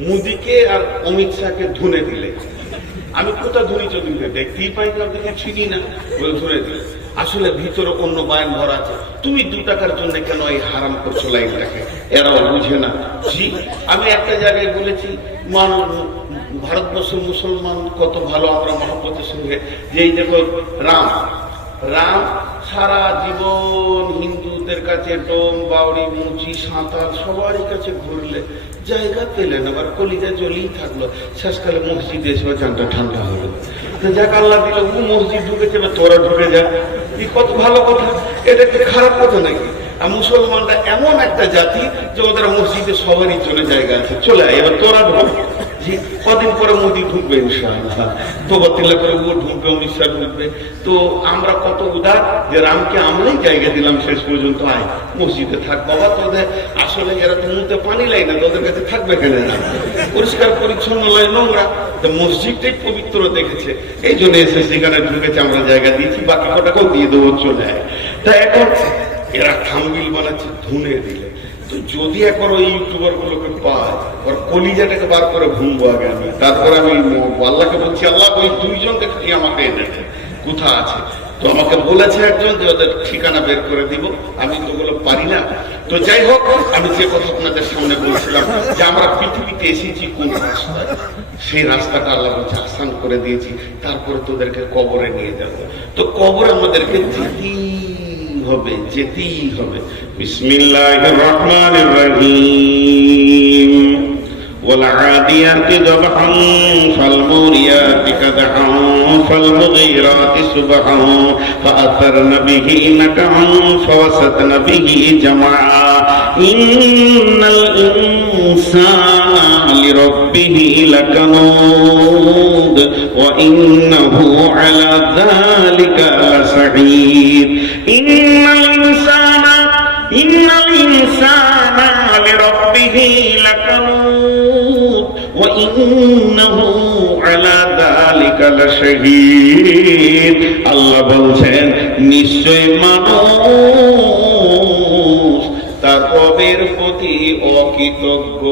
মোদিকে আর অমিত শাহকে ধুনে দিলে, আমি কোথা ধুনি চলি দেখতেই পাই না, ওদেরকে চিনি না, বলে ধুনে দিলে। আসলে ভিতরে অন্য বায়ান ভরা আছে। তুমি 2 টাকার জন্য কেন এই হারাম করছো লাইনটাকে? এরাও বুঝে না। জি, আমি একটা জায়গায় বলেছি, ভারতবর্ষের মুসলমান কত ভালো, আমরা মহব্বতের সঙ্গে, যে এই দেখো রাম সারা জীবন হিন্দুদের কাছে ডোম বাউরি মুচি সাঁতার সবারই কাছে ঘুরলে জায়গা পেলেন, আবার কলিজা জ্বলেই থাকলো, শেষকালে মসজিদে এসে জানটা ঠান্ডা হলো। যাক আল্লাহ দিল, ও মসজিদ ঢুকেছে, তোরা ঢুকে যা, কত ভালো কথা। এটা কি খারাপ কথা নাকি? আর মুসলমানরা এমন একটা জাতি যে ওদের মসজিদে সবারই চলে জায়গা আছে, চলে আয়, এবার তোরা ঢুক। কদিন পরে মোদী ঢুকবে ইনশাআল্লাহ, তোবা তিল্লা করে ও ঢুকবে, অমিত শাহ ঢুকবে। তো আমরা কত উদার যে রামকে আমরাই জায়গা দিলাম, শেষ পর্যন্ত আয় মসজিদে থাক বাবা। তোদের আসলে এরা তো মুখে পানি লাই না, তোদের কাছে থাকবে কেন? না পরিষ্কার পরিচ্ছন্ন লাই, নোংরা। তো মসজিদটাই পবিত্র দেখেছে, এই জন্য এসে সেখানে ঢুকেছে, আমরা জায়গা দিয়েছি, বাকি কটাকেও দিয়ে দেবো, চলে আয়। তা এখন এরা থাম্বিল বানাচ্ছে ধুনে দিলে। তো যদি একবার ওই ইউটিউবার গুলোকে পায়, ওর কলিজাটাকে বার করে ভুলবো আগে আমি, তারপরে আমি আল্লাহকে বলছি, আল্লাহ ওই 2 জনকে খালি আমাকে এনেছে, কোথা আছে? তো আমাকে বলেছে একজন যে ওদের ঠিকানা বের করে দিব, আমি তো ওগুলো পারি না। তো যাই হোক, আমি যে কথা আপনাদের সামনে বলছিলাম যে আমরা পৃথিবীতে এসেছি কোন রাস্তায়, সেই রাস্তাটা আল্লাহ বলছে আসান করে দিয়েছি, তারপরে তোদেরকে কবরে নিয়ে যাব। তো কবরে আমাদেরকে যেতেই হবে। বিসমিল্লাহির রহমানির রহিম। والعاديات ضبحا فالموريات قدحا فالمغيرات صبحا فأثرن به نقعا فوسطن به جمعا إن الإنسان لربه لكنود وإنه على ذلك لشهيد إن الإنسان لربه لكنود وإنه على ذلك لشهيد। আল্লাহ বলছেন নিশ্চয় মানুষ তার রবের প্রতি অকৃতজ্ঞ।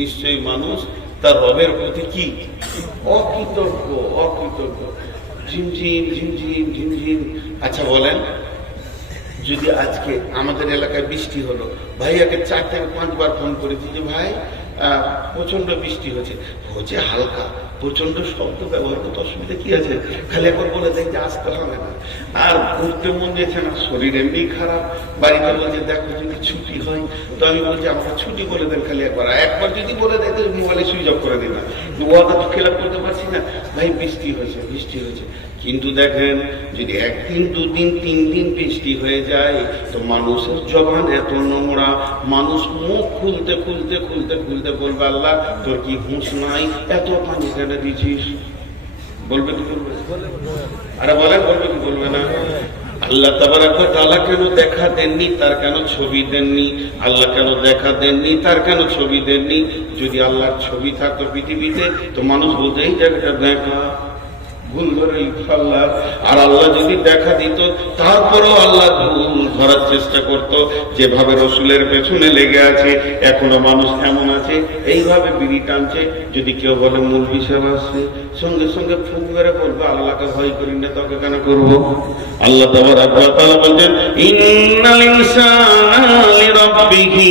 নিশ্চয় মানুষ তার রবের প্রতি কি? অকৃতজ্ঞ। ঝিমঝিম ঝিমঝিম ঝিমঝিম। আচ্ছা বলেন, যদি আজকে আমাদের এলাকায় বৃষ্টি হলো, ভাইয়াকে 4 থেকে 5 বার ফোন করেছি যে ভাই প্রচন্ড বৃষ্টি হচ্ছে, হালকা, প্রচন্ড শব্দ ব্যবহার করতে অসুবিধা কি আছে? খালি একবার বলে দেয় যে আসতে হবে না। আর ঘুরতে মন যাচ্ছে না, শরীর এমনি খারাপ, বাড়িতে বলছে দেখো যদি ছুটি হয়। তো আমি বলছি আমাকে ছুটি বলে দেন খালি একবার যদি বলে দেয় তো মোবাইলে সুইচ অফ করে দিন না, ওয়াদা তো খেলাপ করতে পারছি না। ভাই বৃষ্টি হয়েছে। কিন্তু দেখেন যদি 1 দিন 2 দিন 3 দিন বৃষ্টি হয়ে যায় তো মানুষের জবান এত নোংরা, মানুষ মুখ খুলতে বলবে আল্লাহ তোর কি হুঁশ নাই, এত পানি কেন দিছিস? বলবে কি বলবে? আরে বলে বলবে কি বলবে না? আল্লাহ তাবারক ওয়া তাআলা কেন দেখা দেননি, তার কেন ছবি দেননি? আল্লাহ কেন দেখা দেননি, তার কেন ছবি দেননি? যদি আল্লাহর ছবি থাকতো পৃথিবীতে তো মানুষ বলতো এই জায়গাটা দেখা, ভুল ধরে আল্লাহ। আর আল্লাহ যদি দেখা দিত তারপরেও আল্লাহ ভুল ধরার চেষ্টা করত। যেভাবে রসুলের পেছনে লেগে আছে, এখনো মানুষ এমন আছে এইভাবে বিড়ি টানছে। যদি কেউ বলে মৌলভী সাহেব আসছে, সঙ্গে সঙ্গে ফুক মেরে বলবে আল্লাহকে ভয় করি না, তোকে কেন করবো? আল্লাহ তাবারক ওয়া তাআলা বলেন ইন্নাল ইনসানা লিরাব্বিহি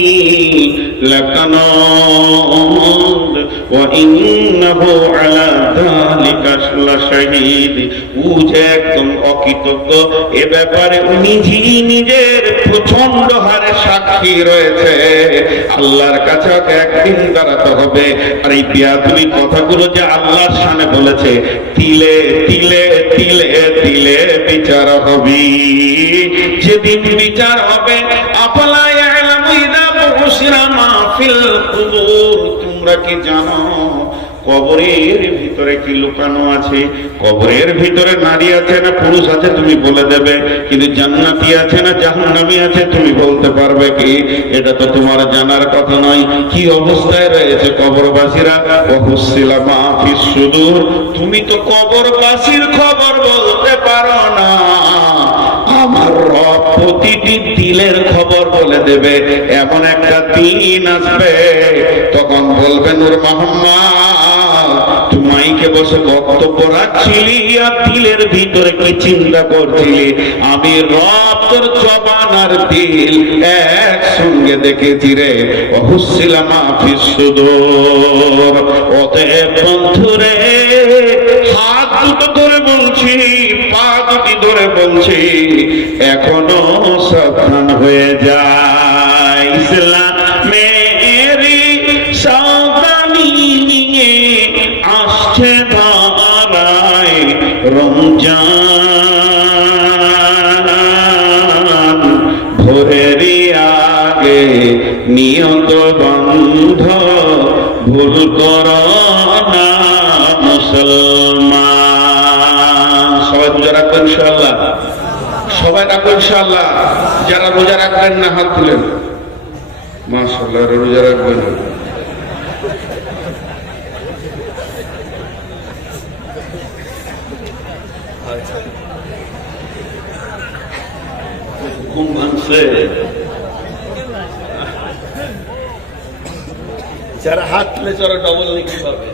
লাকানুদ ওয়া ইন্নাহু আলা যালিকা লাশাহীদ। ও যে একদম অকৃতজ্ঞ, এ ব্যাপারে উনি নিজের প্রচন্ড হারে সাক্ষী রয়েছে। আল্লাহর কাছে একদিন দাঁড়াতে হবে। আর এই বিয়াদবি কথাগুলো যে আল্লাহর সামনে বলেছে, তিলে তিলে তিলে তিলে বিচার হবে। যেদিন বিচার হবে আফালা ইয়ালামু ইযা বুশিরা মা ফিল কুবুর। তোমরা কি জানো কবরের ভিতরে কি লুকানো আছে? কবরের ভিতরে নারী আছে না পুরুষ আছে তুমি বলে দেবে, কিন্তু জান্নাতি আছে না জাহান্নামী আছে তুমি বলতে পারবে কি? এটা তো তোমার জানার কথা নয়। কি অবস্থায় রয়েছে কবরবাসীরা? ওয়াহুসিলা মা ফিস সুদূর। তুমি তো কবরবাসীর খবর বলতে পারো না, আমার রব প্রতিটি দিলের খবর বলে দেবে। এমন একটা দিন আসবে তখন বলবে নূর মোহাম্মদ তুই মাইকে বসে বক্তব্য রাখছিলি আর দিলের ভিতরে কি চিন্তা করছিলি? আমি রব তোর জবান আর দিল একসঙ্গে দেখেছি রে। অহুসিলা মাফিস সুদূর। অতএব বন্ধুরে, হাত দুটো ধরে বলছি, পা দুটি ধরে বলছি, এখনো সাবধান হয়ে যায়। ইসলামেরি সাবধানী নিয়ে আসছে ধরায় রমজান। ভোরেরই আগে নিয়ত বন্ধ, ভুল করো না মুসলমান। সবাই রোজা রাখবেন ইনশাআল্লাহ, সবাই রাখবেন ইনশাআল্লাহ। যারা রোজা রাখবেন না হাত তুলেন। মাশাআল্লাহ, রোজা রাখবেন। ঘুম ভাঙছে। যারা হাত তুলেছে ওরা ডবল নেকি পাবে।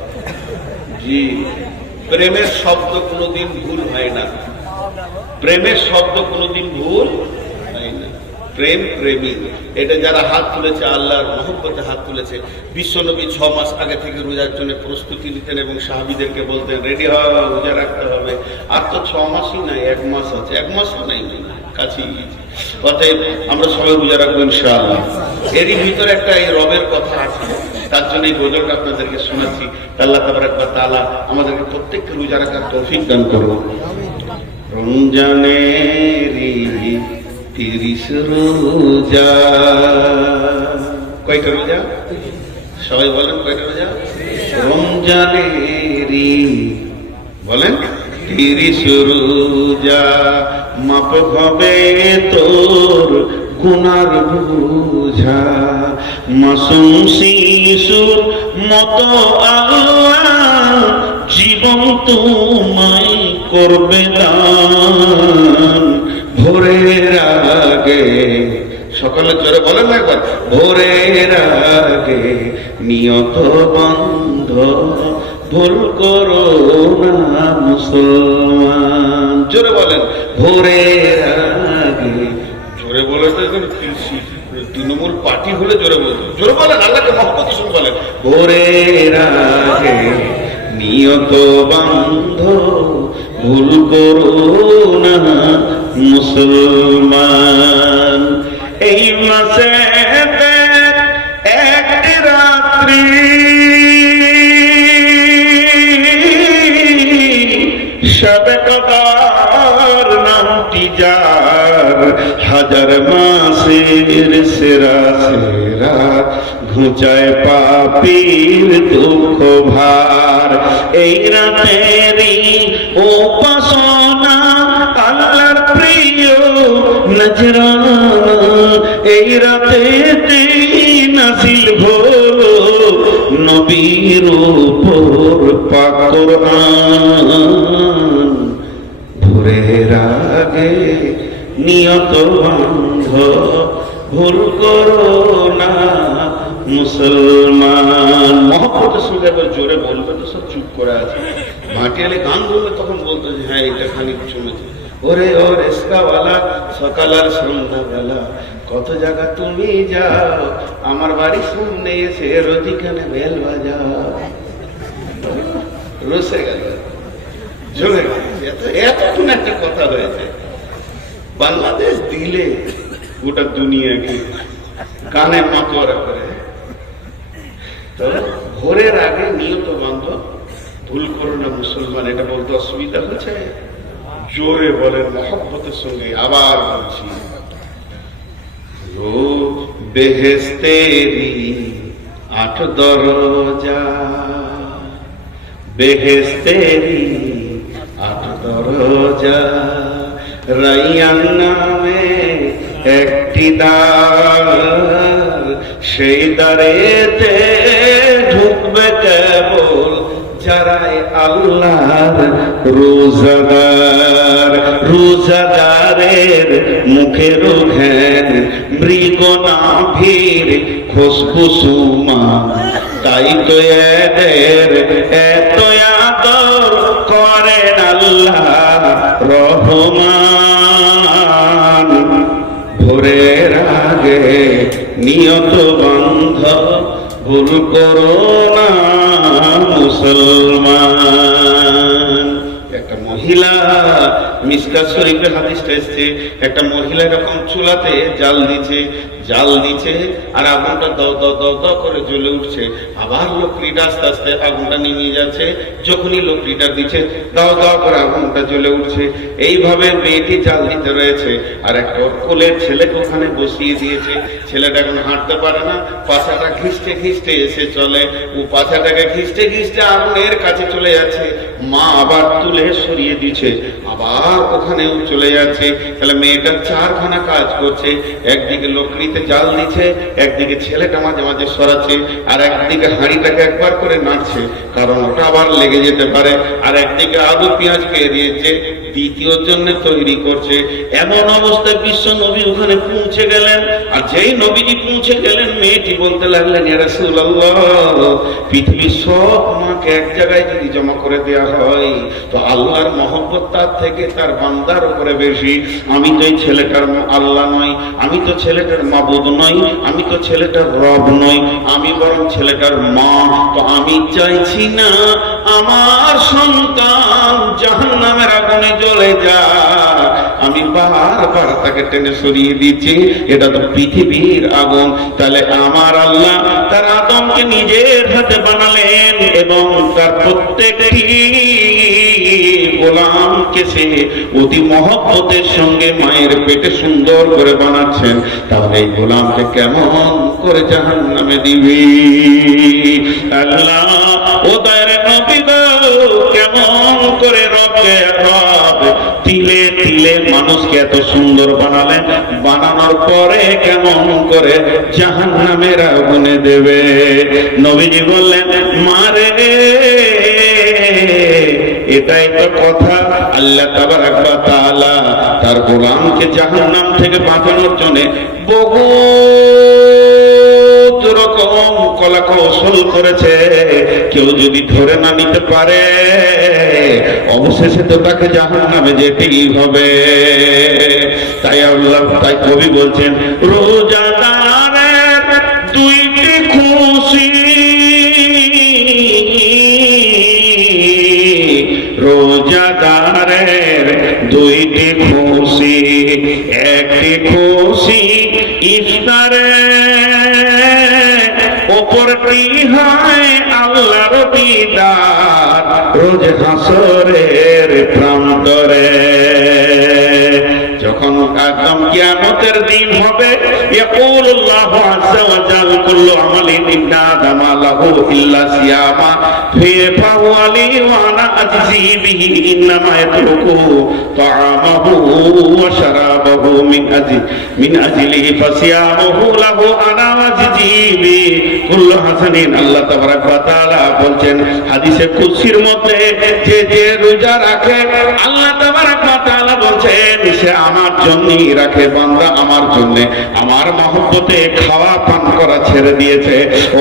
জি, প্রেমের শব্দ কোনোদিন ভুল হয় না। প্রেমের শব্দ কোনোদিন ভুল হয় না। প্রেম, প্রেমী, এটা যারা হাত তুলেছে আল্লাহর মহব্বতে হাত তুলেছে। বিশ্বনবী 6 মাস আগে থেকে রোজার জন্য প্রস্তুতি নিতেন এবং সাহাবীদেরকে বলতেন রেডি হও, রোজা রাখতে হবে। আর তো 6 মাসই নাই, 1 মাস আছে, 1 মাসও নাই, কাছেই গিয়েছে। অতএব আমরা সবাই রোজা রাখবো ইনশাআল্লাহ। এরই ভিতরে একটা এই রবের কথা আছে, তার জন্য এই গজলটা আপনাদেরকে শোনাচ্ছি। আল্লাহ তাবারক ওয়া তাআলা আমাদেরকে প্রত্যেককে রোজা রাখার তৌফিক দান করুন। রমজানেরই 30 রোজা। কয়টা রোজা? সবাই বলেন কয়টা রোজা? রমজানেরই বলেন 30 রোজা। মাপ হবে তোর গুনার বোঝা। মাসুম শিশুর মতো আল্লাহ জীবন তোমায় করবে দান। ভোরের আগে, সকালে জোরে বলেন না একবার, ভোরের আগে নিয়ত বন্ধ, ভুল করো না মুসলমান। জোরে বলেন, ভোরের আগে। জোরে বলে তো তৃণমূল পার্টি হলে জোরে বলতো। জোরে বলেন, আল্লাহকে মহব্বত শুনে বলেন, ভোরের আগে নিয়ত বন্ধ, ভুল করো না মুসলমান। এই মাসে একটি রাত্রি শবে কদর নামটি যার, হাজার মাসের সেরা সেরা ঘুচায় পাপীর দুঃখ ভার। এই রাতেরই উপাসনা আল্লাহর প্রিয় নজরানা। এই রাতেতে নাজিল হলো নবীর উপর পাক কোরআন। ভোরের আগে নিয়ত বন্ধ, ভুল করো না মুসলমান। মহব্বতের সঙ্গে এবার জোরে বলবে তো সব চুপ করে আছে। ভাটিয়ালে গান বলবে তখন বলতো যে হ্যাঁ এটা খানিক শুনেছি। ওরে ও রেস্কাওয়ালা, সকাল আর সন্ধ্যাবেলা কত জায়গা তুমি যাও, আমার বাড়ির সামনে এসে রোজি কানে বেল বাজাও। রসে গেল, জমে গেল। এতক্ষণ একটা কথা হয়েছে, বাংলাদেশ দিলে গোটা দুনিয়াকে কানে মাতোয়ারা করে। তো ভোরের আগে নিয়ত বন্ধ, ভুল করো না মুসলমান। এটা বলতে অসুবিধা হচ্ছে? জোরে বলেন মহব্বতের সঙ্গে। আবার বলছি, রোজ বেহেশতেরি 8 দরজা, বেহেশতেরি 8 দরজা। রাইয়ান নামে একটি দ্বার, সেই দ্বারেতে ঢুকবে কেবল যারাই আল্লাহর রোজাদার। রোজাদারের মুখের ঘ্যান মৃগ নাভির খুশবু সুমা, তাই তো এদের এত নিয়ত বান্ধব ভুল করো না মুসলমান। একটা মহিলা, মিশকাত শরীফে হাদিসটা এসেছে, একটা মহিলা এরকম চুলাতে জাল দিচ্ছে আর আগুনটা দাও দাও দাও দাও করে জ্বলে উঠছে, আবার লকড়িটা আস্তে আস্তে আগুনটা নিয়ে যাচ্ছে, যখনই লকড়িটা দিচ্ছে দাও দাও করে আগুনটা জ্বলে উঠছে। এইভাবে মেয়েটি জাল দিতে রয়েছে আর একটা ওর কোলের ছেলেকে ওখানে বসিয়ে দিয়েছে। ছেলেটা এখন হাঁটতে পারে না, পাছাটা ঘিসতে ঘিসতে এসে চলে, ও পাছাটাকে ঘিসতে ঘিসতে আগুনের কাছে চলে যাচ্ছে, মা আবার তুলে সরিয়ে দিচ্ছে, আবার ওখানেও চলে যাচ্ছে। তাহলে মেয়েটা চারখানা কাজ করছে, একদিকে লকড়িতে জাল দিচ্ছে, একদিকে ছেলেটা মাঝে মাঝে সরাচ্ছে, আর একদিকে হাঁড়িটাকে একবার করে নাড়ছে কারণ ওটা আবার লেগে যেতে পারে, আর একদিকে আলু পেঁয়াজকে এড়িয়েছে, দ্বিতীয়র জন্য তৈরি করছে। এমন অবস্থায় বিশ্ব নবী ওখানে পৌঁছে গেলেন, আর যেই নবীজি পৌঁছে গেলেন মেয়েটি বলতে লাগলেন, ইয়া রাসূলুল্লাহ, পৃথিবীর সব মাকে এক জায়গায় যদি জমা করে দেওয়া হয় তো আল্লাহর মহব্বত তার থেকে তার বান্দার উপরে বেশি। আমি তো এই ছেলেটার আল্লাহ নই, আমি তো ছেলেটার মাবুদ নই, আমি তো ছেলেটার রব নই, আমি বরং ছেলেটার মা। তো আমি চাইছি না আমার সন্তান জাহান্নামের আগুনে জ্বলে যাক, আমি বারবার তাকে টেনে সরিয়ে দিচ্ছি, এটা তো পৃথিবীর আগুন। তাহলে আমার আল্লাহ তার আদমকে নিজের হাতে বানালেন এবং তার প্রত্যেকটি গোলামকে সে অতি মহব্বতের সঙ্গে মায়ের পেটে সুন্দর করে বানাচ্ছেন, তাহলে এই গোলামকে কেমন করে জাহান্নামে দিবি? আল্লাহ ও দয়ার নবী গো, কেমন করে রবকে রব তিলে তিলে মানুষকে এত সুন্দর বানালেন, বানানোর পরে কেমন করে জাহান্নামের আগুনে দেবে? নবীজি বললেন, মারে এটাই তো কথা। আল্লাহ তাবারক ওয়া তাআলা তার গোলামকে জাহান্নাম থেকে বাঁচানোর জন্য বহু রকম কলা কৌশল করেছে। কেউ যদি ধরে না নিতে পারে অবশেষে তো তাকে জাহান্নামে যেতেই হবে। তাই আল্লাহ, তাই কবি বলছেন, রোজাদারের দুইটি খুশি, রোজাদারের দুইটি খুশি, একটি খুশি ইফতারে, অপরটি হয় আল্লাহর দিদার রোজ হাসরের প্রান্তরে। যখন একদম কিয়ামতের দিন হবে, ইয়াকুলুল্লাহু আযজা ওয়া জাল কুল্লু আমালিন ইবনা আদম লাহু ইল্লা সিয়ামা ফাহুয়া লি ওয়া আনা আজজি বিহি ইন্নামা ইয়াতরুকু তাআমাহু ওয়া শারাবাহু মিন আজলিহি ফাসিয়ামুহু লাহু আনা আজজি বি কুল্লু হাসানিন। আল্লাহ তাবারক ওয়া তাআলা বলছেন হাদিসে কুদসির মধ্যে, যে যে রোজা রাখে আল্লাহ তাবারক ওয়া তাআলা বলছেন সে আমার জন্যই রাখে, বান্দা আমার জন্য আমার মহব্বতে খাওয়া পান করা ছেড়ে দিয়েছে,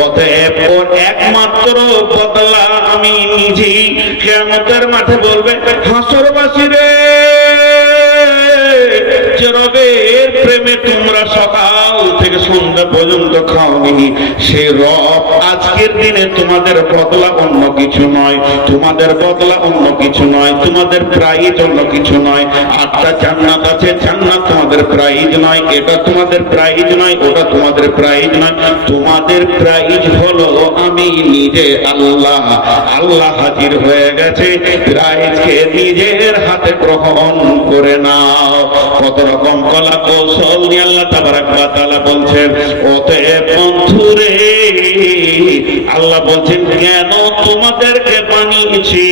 অতএব ওর একমাত্র বদলা আমি নিজেই। কিয়ামতের মাঠে বলবে, হাসরবাসীরে, যে রবের প্রেমে তোমরা সকাল থেকে সন্ধ্যা পর্যন্ত খাওনি, সে রব আজকের দিনে তোমাদের বদলা অন্য কিছু নয়, তোমাদের বদলা অন্য কিছু নয়, তোমাদের প্রাইজ অন্য কিছু নয়। 8টা জান্নাত আছে, জান্নাত তোমাদের প্রাইজ নয়, এটা তোমাদের প্রাইজ নয়, ওটা তোমাদের প্রাইজ নয়, তোমাদের প্রাইজ হলো আমি নিজে আল্লাহ। আল্লাহ হাজির হয়ে গেছে, প্রাইজকে নিজের হাতে গ্রহণ করে নাও। কত রকম কলা কৌশল নিয়ে আল্লাহ তাবারক ওয়া তাআলা বলছেন, অতএব বন্ধুরে, আল্লাহ বলছেন কেন তোমাদেরকে বানিয়েছি,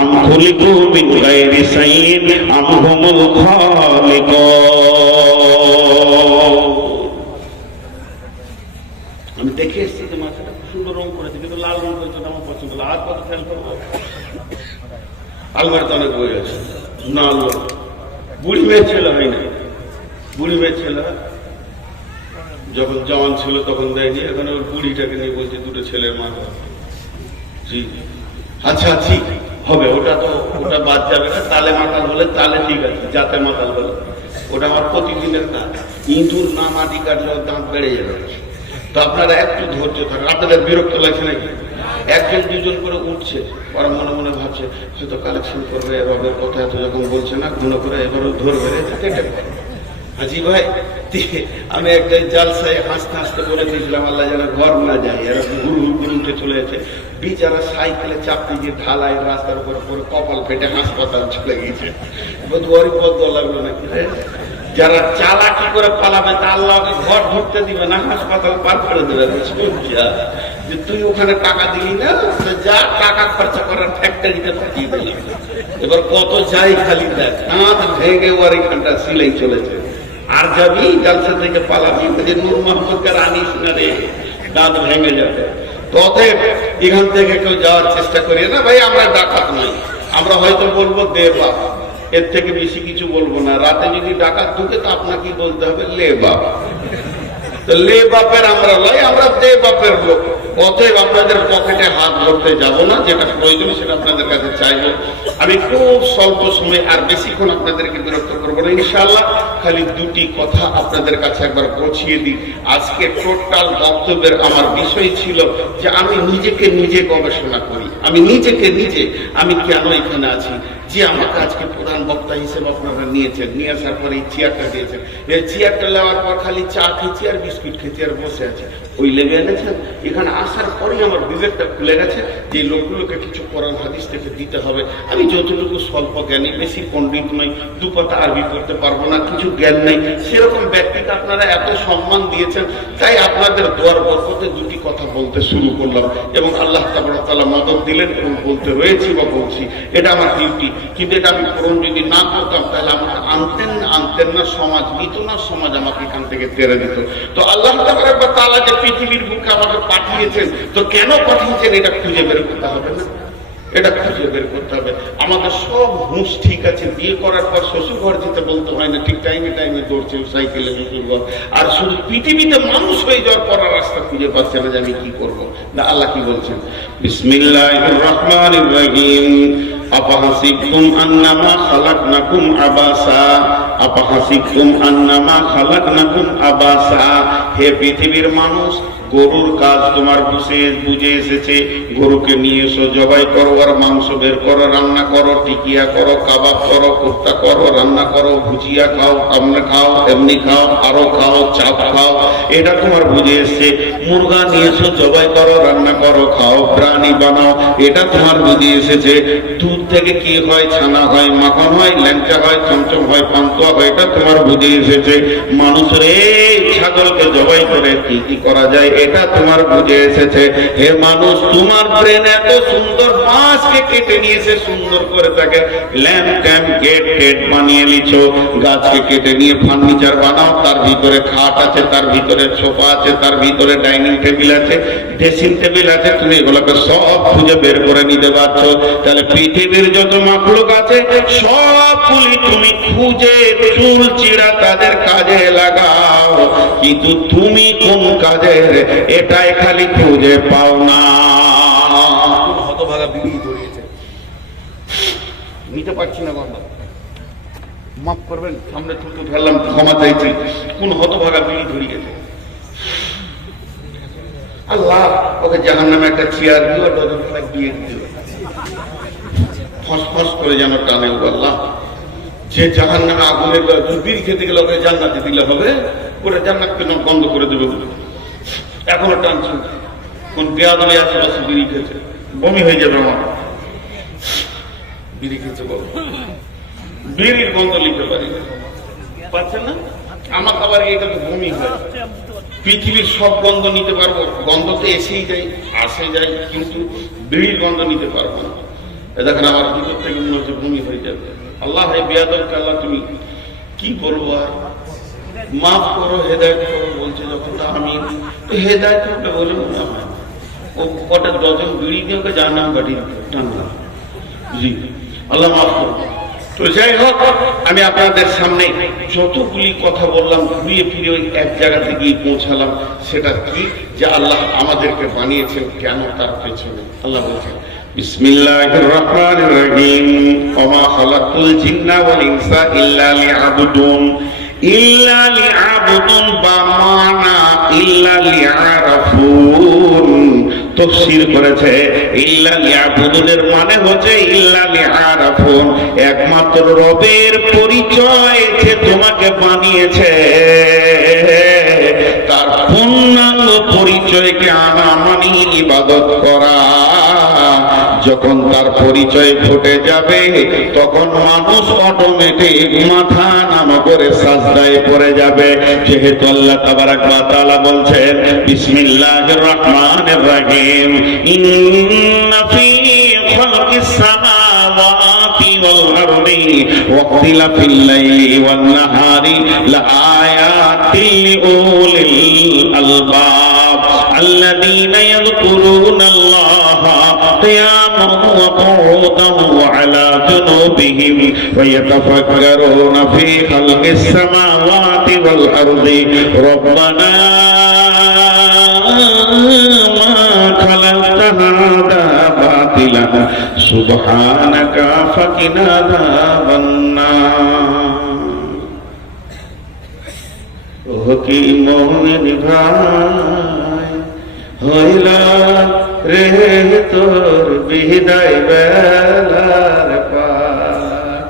আম খুলিকু মিন গায়রি শাইইন আম হুমুল খালিকুন। আমি দেখে এসেছি যে মাথাটা খুব সুন্দর রং করেছে, কিন্তু লাল রং করেছে আমার পছন্দ। আর কত খেয়াল করবো, আলমারিতে অনেক বই আছে না, বুড়ি মেয়ের ছেলে হয় না, বুড়ি মেয়ের ছেলে যখন জওয়ান ছিল তখন দেয়নি, এখন ওর বুড়িটাকে নিয়ে বলছে দুটো ছেলের মা। জি আচ্ছা ঠিক হবে, ওটা তো ওটা বাদ যাবে না, তালে মাতাল বলে তালে ঠিক আছে, যাতে মাতাল বলে ওটা আমার প্রতিদিনের কাজ। ইঁদুর না মাটি কাটলেও দাঁত বেড়ে যাবে। তো আপনারা একটু ধৈর্য থাকেন। আপনাদের বিরক্ত লাগছে নাকি? একজন দুজন করে উঠছে, ওরা মনে মনে ভাবছে হয়তো কালেকশন করবে, এভাবে কথা এত যখন বলছে না ঘন করে এবারও ধরবে কেটে। হাজি ভাই, আমি একটা জালসায় হাসতে হাসতে বলে দিয়েছিলাম আল্লাহ যেন ঘর না যায়, এরা গুরু গুরু উঠে চলে গেছে। বিচারা সাইকেলে চাপতে গিয়ে ঢালাই রাস্তার উপর পরে কপাল ফেটে হাসপাতাল চলে গিয়েছে। বদ লাগলো নাকি? যারা চালাকি করে পালাবে তা আল্লাহকে ঘর ঢুকতে দিবে না, হাসপাতাল পার করে দেবে। যে তুই ওখানে টাকা দিলি না, যা টাকা খরচা করার ফ্যাক্টরিতে পাঠিয়ে দিলি। এবার কত যাই খালি দেখ, হাত ভেঙে ওর এখানটা সিলাই চলেছে। আর যাবি জালসা থেকে পালাবি, নূর মোহাম্মদকে আনিস না রে, দাঁত ভেঙে যাবে। অতএব এখান থেকে কেউ যাওয়ার চেষ্টা করি না ভাই। আমরা ডাকাত নই, আমরা হয়তো বলবো দে বাপ, এর থেকে বেশি কিছু বলবো না। রাতে যদি ডাকাত ঢুকে তো আপনাকে বলতে হবে লে বাপ। তো লে বাপের আমরা লয়, আমরা দে বাপের লোক। অতএব আপনাদের পকেটে হাত ধরতে যাব না, যেটা প্রয়োজন সেটা আপনাদের কাছে চাইবো। আমি খুব স্বল্প সময় আর বেশিক্ষণ আপনাদেরকে বিরক্ত করবো না ইনশাআল্লাহ। খালি দুটি কথা আপনাদের কাছে একবার পৌঁছিয়ে দিই। আজকে টোটাল বক্তব্যের আমার বিষয় ছিল যে আমি নিজেকে নিজে গবেষণা করি, আমি নিজেকে নিজে আমি কেন এখানে আছি। যে আমাকে আজকে প্রধান বক্তা হিসেবে আপনারা নিয়েছেন, নিয়ে আসার পরে এই চেয়ারটা দিয়েছেন, এই চেয়ারটা নেওয়ার পর খালি চা খেয়েছি আর বিস্কুট খেয়েছি আর বসে আছে, ওই লেগে এনেছেন। এখানে আসার পরেই আমার বিবেকটা খুলে গেছে যে লোকগুলোকে কিছু কোরআন হাদিস থেকে দিতে হবে। আমি যতটুকু স্বল্প জ্ঞানী, বেশি পণ্ডিত নই, দুপাতা আরবি করতে পারবো না, কিছু জ্ঞান নেই, সেরকম ব্যক্তিকে আপনারা এত সম্মান দিয়েছেন, তাই আপনাদের দোয়ার বরকতে দুটি কথা বলতে শুরু করলাম এবং আল্লাহ তাআলা মদদ দিলেন এবং বলতে রয়েছি বা বলছি। এটা আমার ডিউটি। কিন্তু এটা আমি পূরণ যদি না করতাম তাহলে আমাকে আনতেন না, সমাজ নিত না, সমাজ আমাকে এখান থেকে তেড়ে দিত। তো আল্লাহ তাআলা যে পৃথিবীর বুকে আমাকে পাঠিয়েছেন, তো কেন পাঠিয়েছেন এটা খুঁজে বের করতে হবে না? এটা খুঁজে বের করতে হবে। আমাদের সব হুঁশ ঠিক আছে, বিয়ে করার পর শ্বশুর ঘর যেতে বলতে হয় না, ঠিক টাইমে দৌড়ছে সাইকেলে শ্বশুর ঘর। আর শুধু পৃথিবীতে মানুষ হয়ে যাওয়ার পর রাস্তা খুঁজে পাচ্ছে না যে আমি কি করব। না, আল্লাহ কি বলছেন? বিসমিল্লাহির রহমানির রহিম। আফাহাসিবতুম আন্নামা খালাকনাকুম আবাসা, আফাহাসিবতুম আন্নামা খালাকনাকুম আবাসা। হে পৃথিবীর মানুষ, গরুর কাজ তোমার বুঝে এসেছে। গরুকে নিয়ে এসো, জবাই করো, আর মাংস বের করো, রান্না করো, টিকিয়া করো, কাবাব করো, কোফতা করো, রান্না করো, ভুজিয়া খাও, আমনে খাও, এমনি খাও, আরো খাও, চাপ খাও, এটা তোমার বুঝে এসছে। মুরগা নিয়ে এসো, জবাই করো, রান্না করো, খাও, প্রাণী বানাও, এটা তোমার বুঝে এসেছে। দুধ থেকে কি হয়? ছানা হয়, মাখন হয়, ল্যাংচা হয়, চমচম হয়, পান্তুয়া হয়, এটা তোমার বুঝে এসেছে। মানুষের এই ছাগলকে জবাই করে কি কি করা যায়, এটা তোমার বুঝে এসেছে। হে মানুষ, তোমার ব্রেন এত সুন্দর, বাঁশকে কেটে নিয়েছে সুন্দর করে, তাকে ল্যাম্প ট্যাম্প গেট টেট বানিয়ে নিছো। গাছকে কেটে নিয়ে ফার্নিচার বানাও, তার ভিতরে খাট আছে, তার ভিতরে সোফা আছে, তার ভিতরে ডাইনিং টেবিল আছে, ড্রেসিং টেবিল আছে। তুমি এগুলোকে সব খুঁজে বের করে নিতে পারছো। তাহলে পৃথিবীর যত মাখলুক আছে সবগুলি তুমি খুঁজে চুল চিড়া তাদের কাজে লাগাও, কিন্তু তুমি কোন কাজের এটাই খালি খুঁজে পাও না। হতভাগা বিড়ি ধরিয়েছে, নিতে পারছি না বাবা, মাফ করবেন, সামনে থুতু ফেললাম, ক্ষমা চাইছি। কোন হতভাগা বিড়ি ধরিয়েছে? আল্লাহ ওকে জাহান্নামে একটা চেয়ার দিও, ডজন ফ্লাইট দিয়ে দিও, ফসফস করে যেন টানে। আল্লাহ, যে জাহান্নামে আগুনের বিড়ি খেতে গেলে ওকে জান্নাতে দিলে হবে, ওরা জান্নাতকে বন্ধ করে দেবে বলে এখনো টানছে। কোন বেয়াদবি আশেপাশে বিড়ি খেয়েছে, বমি হয়ে যাবে আমার। বিড়ি খেয়েছে বলো, বিড়ির গন্ধ নিতে পারি পাচ্ছেন না? আমার আবার এটাকে বমি হয়। পৃথিবীর সব গন্ধ নিতে পারবো, গন্ধ তো এসেই যায়, আসে যায়, কিন্তু বিড়ির গন্ধ নিতে পারবো না। দেখেন আমার ভিতর থেকে মনে হচ্ছে বমি হয়ে যাবে। আল্লাহ, হে বেয়াদবকে আল্লাহ তুমি কি বলবো, আর মাফ করো, হেদায়েত করো বলছে যখন, আমি তো হেদায়েত করতে বলে মনে হয় ও কটা ডজন বিড়ি দিয়ে ওকে জাহান্নাম বাড়ি টানলাম। জি, আল্লাহ মাফ করো। তো যাই হোক, আমি আপনাদের সামনে যতগুলি কথা বললাম ঘুরিয়ে ফিরে ওই এক জায়গা থেকে পৌঁছালাম। সেটা কি? যে আল্লাহ আমাদেরকে বানিয়েছেন কেন, তার পেছনে আল্লাহ বলছেন বিসমিল্লাহির রহমানির রহিম, ওয়া মা খালাকতুল জিন্না ওয়াল ইনসা ইল্লা লিয়াবুদুন। ইল্লা লিআবুদুন বা মানা ইল্লা লিআরাফুন। তাফসীর করেছে ইল্লা লিআবুদুনের মানে হচ্ছে ইল্লা লিআরাফুন, একমাত্র রবের পরিচয় যে তোমাকে বানিয়েছে তার পূর্ণাঙ্গ পরিচয়কে আনা মানে ইবাদত করা। যখন তার পরিচয় ফুটে যাবে তখন মানুষ অটোমেটিক মাথা নামা করে সাজদায় পড়ে যাবে। যেহেতু আল্লাহ তাবারাক ওয়া তাআলা বলছেন বিসমিল্লাহির রহমানির রহিম, ইন্না ফী খালকিস সামাওয়াতি ওয়াল আরদি ওয়া ইখতিলাফিল লাইলি ওয়ান নাহারি লাআয়াতিন লিউলিল আলবাব الذين يذكرون الله قياما وقعودا وعلى جنوبهم ويتفكرون في خلق السماوات والأرض ربنا ما خلقت هذا باطلا سبحانك فقنا عذاب النار। কি মোমিন ভাই হইলা রে তোর বিদায় বেলার পার।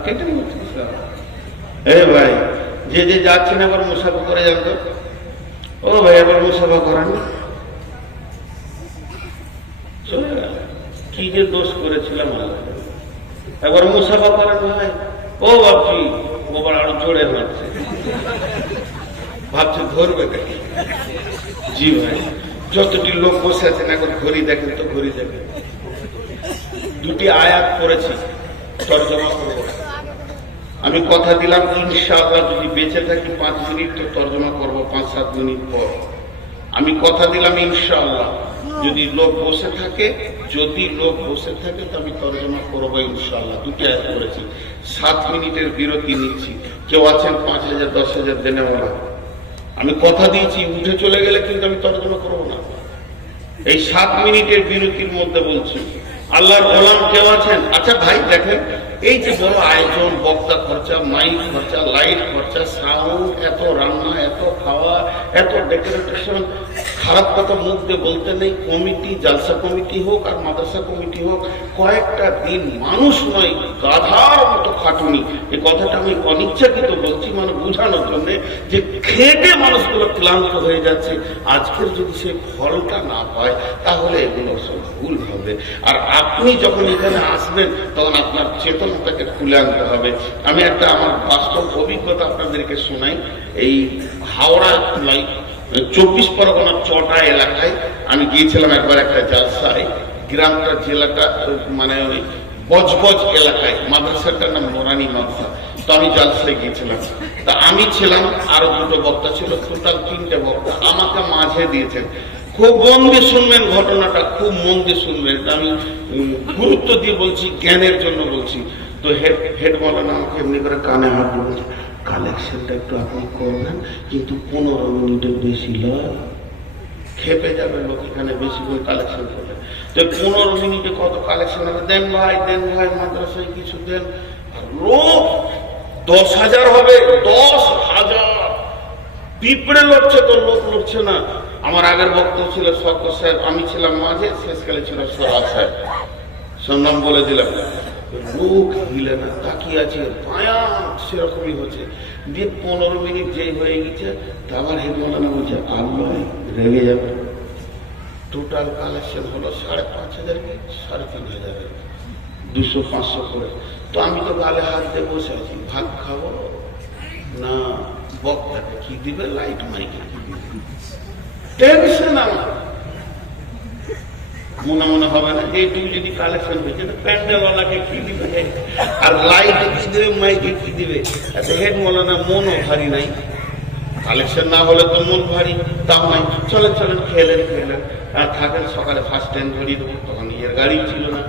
এ ভাই যে যে যাচ্ছেন আবার মুসাফা করে যান তো। ও ভাই আবার মুসাফা করেন, চলে গেল। কি যে দোষ করেছিলাম একবার মুসাফা করেন ভাই। ও বাপজি বাবার আরো জোরে হচ্ছে, ভাবছে ধরবে দেখি। জি ভাই যতটি লোক বসে আছেন এখন ঘড়ি দেখেন তো, ঘড়ি দেখেন। দুটি আয়াত পড়েছি, তরজমা করব। আমি কথা দিলাম ইনশাআল্লাহ যদি বেঁচে থাকি 5 মিনিট তো তরজমা করব 5-7 মিনিট পর। আমি কথা দিলাম ইনশাআল্লাহ যদি লোক বসে থাকে তো আমি তরজমা করবো ইনশাআল্লাহ। দুটি আয়াত পড়েছি, 7 মিনিটের বিরতি নিচ্ছি। কেউ আছেন 5,000 10,000 দেনে বলা? আমি কথা দিয়েছি উঠে চলে গেলে কিন্তু আমি তর্জমা করবো না। এই 7 মিনিটের বিরতির মধ্যে বলছি আল্লাহর গোলাম কেউ আছেন? আচ্ছা ভাই দেখেন, এই যে বড় আয়োজন, বক্তা খরচা, মাইক খরচা, লাইট খরচা, সাউন্ড, এত রান্না, এত খাওয়া, এত ডেকোরেশন, খারাপ কথা মুখ দিয়ে বলতে নেই। কমিটি, জালসা কমিটি হোক আর মাদ্রাসা কমিটি হোক, কয়েকটা দিন মানুষ নয় গাধার মতো খাটুনি। এই কথাটা আমি অনিচ্ছাকৃত বলছি, মানে বোঝানোর জন্য যে খেটে মানুষগুলো ক্লান্ত হয়ে যাচ্ছে। আজকের যদি সেই ফলটা না পায় তাহলে এগুলো সব ভুল হবে। আর আপনি যখন এখানে আসবেন তখন আপনার চেতনাটাকে খুলে আনতে হবে। আমি একটা আমার বাস্তব অভিজ্ঞতা আপনাদেরকে শোনাই। এই হাওড়া 24 পরগনার চটা এলাকায় আমি গিয়েছিলাম একবার একটা জালসায়। গ্রামটা, জেলাটা মানে ওই বজবজ এলাকায়, মাদ্রাসাটার নাম মোরানি মাদ্রাসা। তো আমি জালসায় গিয়েছিলাম। তা আমি ছিলাম, আরো 2টো বক্তা ছিল, টোটাল 3টে বক্তা। আমাকে মাঝে দিয়েছেন। খুব মন দিয়ে শুনবেন ঘটনাটা, খুব মন দিয়ে শুনবেন। আমি গুরুত্ব দিয়ে বলছি, জ্ঞানের জন্য বলছি। তো হেড মৌলানা আমাকে এমনি করে কানে হাত দিয়ে বলছে, কালেকশনটা একটু আপনি করবেন, কিন্তু 15 মিনিটের বেশি লয়। খেপে যাবে লোক এখানে বেশি করে কালেকশন করবে। তো 15 মিনিটে কত কালেকশন হবে? দেন ভাই মাদ্রাসায় কিছু দেন। লোক 10,000 হবে, 10,000। পিঁপড়ে লড়ছে তো লোক লড়ছে না। আমার আগের বক্তব্য ছিল শওকত সাহেব, আমি ছিলাম মাঝে, শেষকালে ছিল সোহাগ সাহেব, নাম বলে দিলাম। লোক হিলে না, তাকিয়ে আছে, পায়া সেরকমই হচ্ছে। দিয়ে 15 মিনিট যেই হয়ে গেছে, আবার হেড মৌলানা বলছে আল্লাহ রেগে যাবে। টোটাল কালেকশন হলো 5,500 কি 3,500, 200-500 করে। তো আমি তো গালে হাত দিয়ে বসে আছি, ভাত খাবো না বক্তাকে কি দিবে, লাইট মাইকে কি দিবে, টেনশন আমার। মনে হবে না এইটুকু যদি কালেকশন হয়েছে তো প্যান্ডেলওয়ালাকে কি দিবে, আর লাইটে কি দিবে, মাইকে কি দিবে। আচ্ছা হেড মৌলানা মনও ভারী নাই, কালেকশন না হলে তো মন ভারী। তাও নাই, চলেন খেলেন আর থাকেন। সকালে ফার্স্ট ট্রেন ধরিয়ে দেবো, তখন নিজের গাড়ি ছিল না।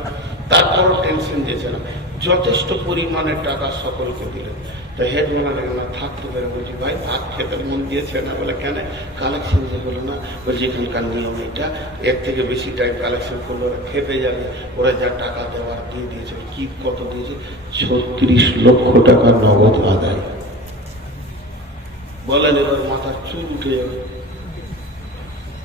তারপরও টেনশন দিয়েছে না, যথেষ্ট পরিমাণের টাকা সকলকে দিলেন। তো হেড মৌলানা থাকতে পেরে বলছি, ভাই ভাত খেতে মন দিয়েছে না? বলে কেন? কালেকশন যে হলো না। বলছি এখানকার নিয়ম এটা, এর থেকে বেশি টাইম কালেকশন করলে ওরা খেপে যাবে। ওরা যা টাকা দেওয়ার দিয়ে দিয়েছে। কি কত দিয়েছে? 36 লক্ষ টাকা নগদ আদায়। বলেন এবার মাথার চুল উঠে যাবে।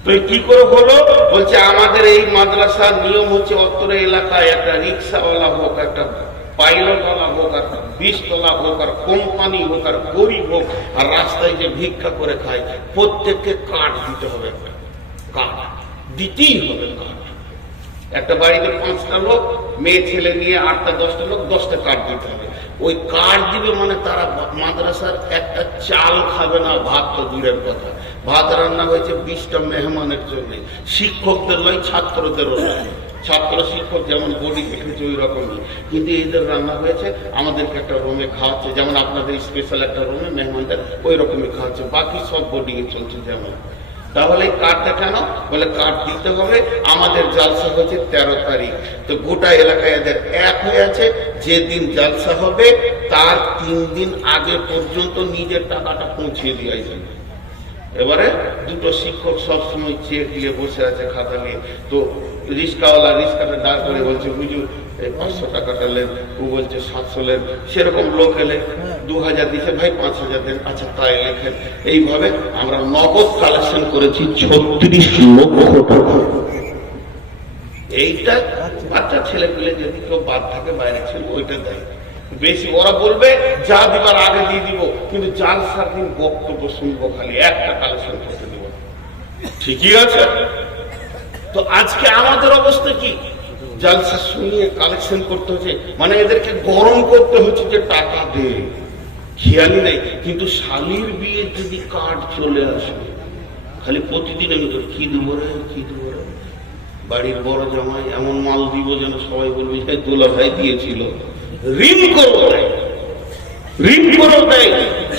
তো কি করে হলো? বলছে আমাদের এই মাদ্রাসার নিয়ম হচ্ছে অত্র এলাকায় একটা রিক্সাওয়ালা হোক, একটা পাইলটওয়ালা হোক, আর 20 তলা হোক, আর কোম্পানি হোক, আর গরিব হোক, আর রাস্তায় যে ভিক্ষা করে খায়, প্রত্যেককে কার্ড দিতে হবে। একটা কার্ড দিতেই হবে। কার্ড একটা বাড়িতে 5টা লোক, মেয়ে ছেলে নিয়ে 8টা 10টা লোক, 10টা কার্ড দিতে হবে। ওই কার্ড দিবে মানে তারা মাদ্রাসার একটা চাল খাবে না, ভাত তো দূরের কথা। ভাত রান্না হয়েছে 20টা মেহমানের জন্য, শিক্ষকদের নয়, ছাত্রদেরও নয়। ছাত্র শিক্ষক যেমন বডি দেখেছে ওই রকমই, কিন্তু এদের রান্না হয়েছে আমাদেরকে একটা রুমে খাওয়াচ্ছে, যেমন আপনাদের স্পেশাল একটা রুমে মেহমানদের ওই রকমই খাওয়াচ্ছে, বাকি সব বোর্ডিং এ চলছে যেমন। তাহলে কার্ডটা কেন? বলে কার্ড দিতে হবে। আমাদের জালসা হচ্ছে 13 তারিখ, তো গোটা এলাকায় এদের এক হয়ে আছে, যেদিন জালসা হবে তার 3 দিন আগে পর্যন্ত নিজের টাকাটা পৌঁছিয়ে দেওয়া যাবে। এবারে দুটো শিক্ষক সবসময় চেক নিয়ে বসে আছে, খাতা নিয়ে। তো রিক্সাওয়ালা রিক্সাটা দাঁড় করে বলছে, হুজুর এই 500 টাকাটা নেন। ও বলছে 700 নেন। সেরকম লোক এলে 2000 দিচ্ছে, ভাই 5000 দেন। আচ্ছা তাই লেখেন। এইভাবে আমরা নগদ কালেকশন করেছি 36 লক্ষ টাকা। এইটা বাচ্চা ছেলে পেলে যদি কেউ বাদ থাকে বাইরে ছিল ওইটা দেয় বেশি। ওরা বলবে যা দিবার আগে দিয়ে দিব, কিন্তু জালসার দিন বক্তব্য শুনবো, খালি একটা কালেকশন করতে দিব। ঠিকই আছে। তো আজকে আমাদের অবস্থা কি? জালসা শুনিয়ে কালেকশন করতে হচ্ছে, মানে এদেরকে গরম করতে হচ্ছে যে টাকা দে, খেয়ালই নাই। কিন্তু শালির বিয়ে যদি কার্ড চলে আসবে, খালি প্রতিদিন আমি তো কি দেবো রে, কি দেবো রে। বাড়ির বড় জামাই এমন মাল দিব যেন সবাই বলবে যে দোলা ভাই দিয়েছিল। ঋণ করবো দেয়, ঋণ করেও দেয়।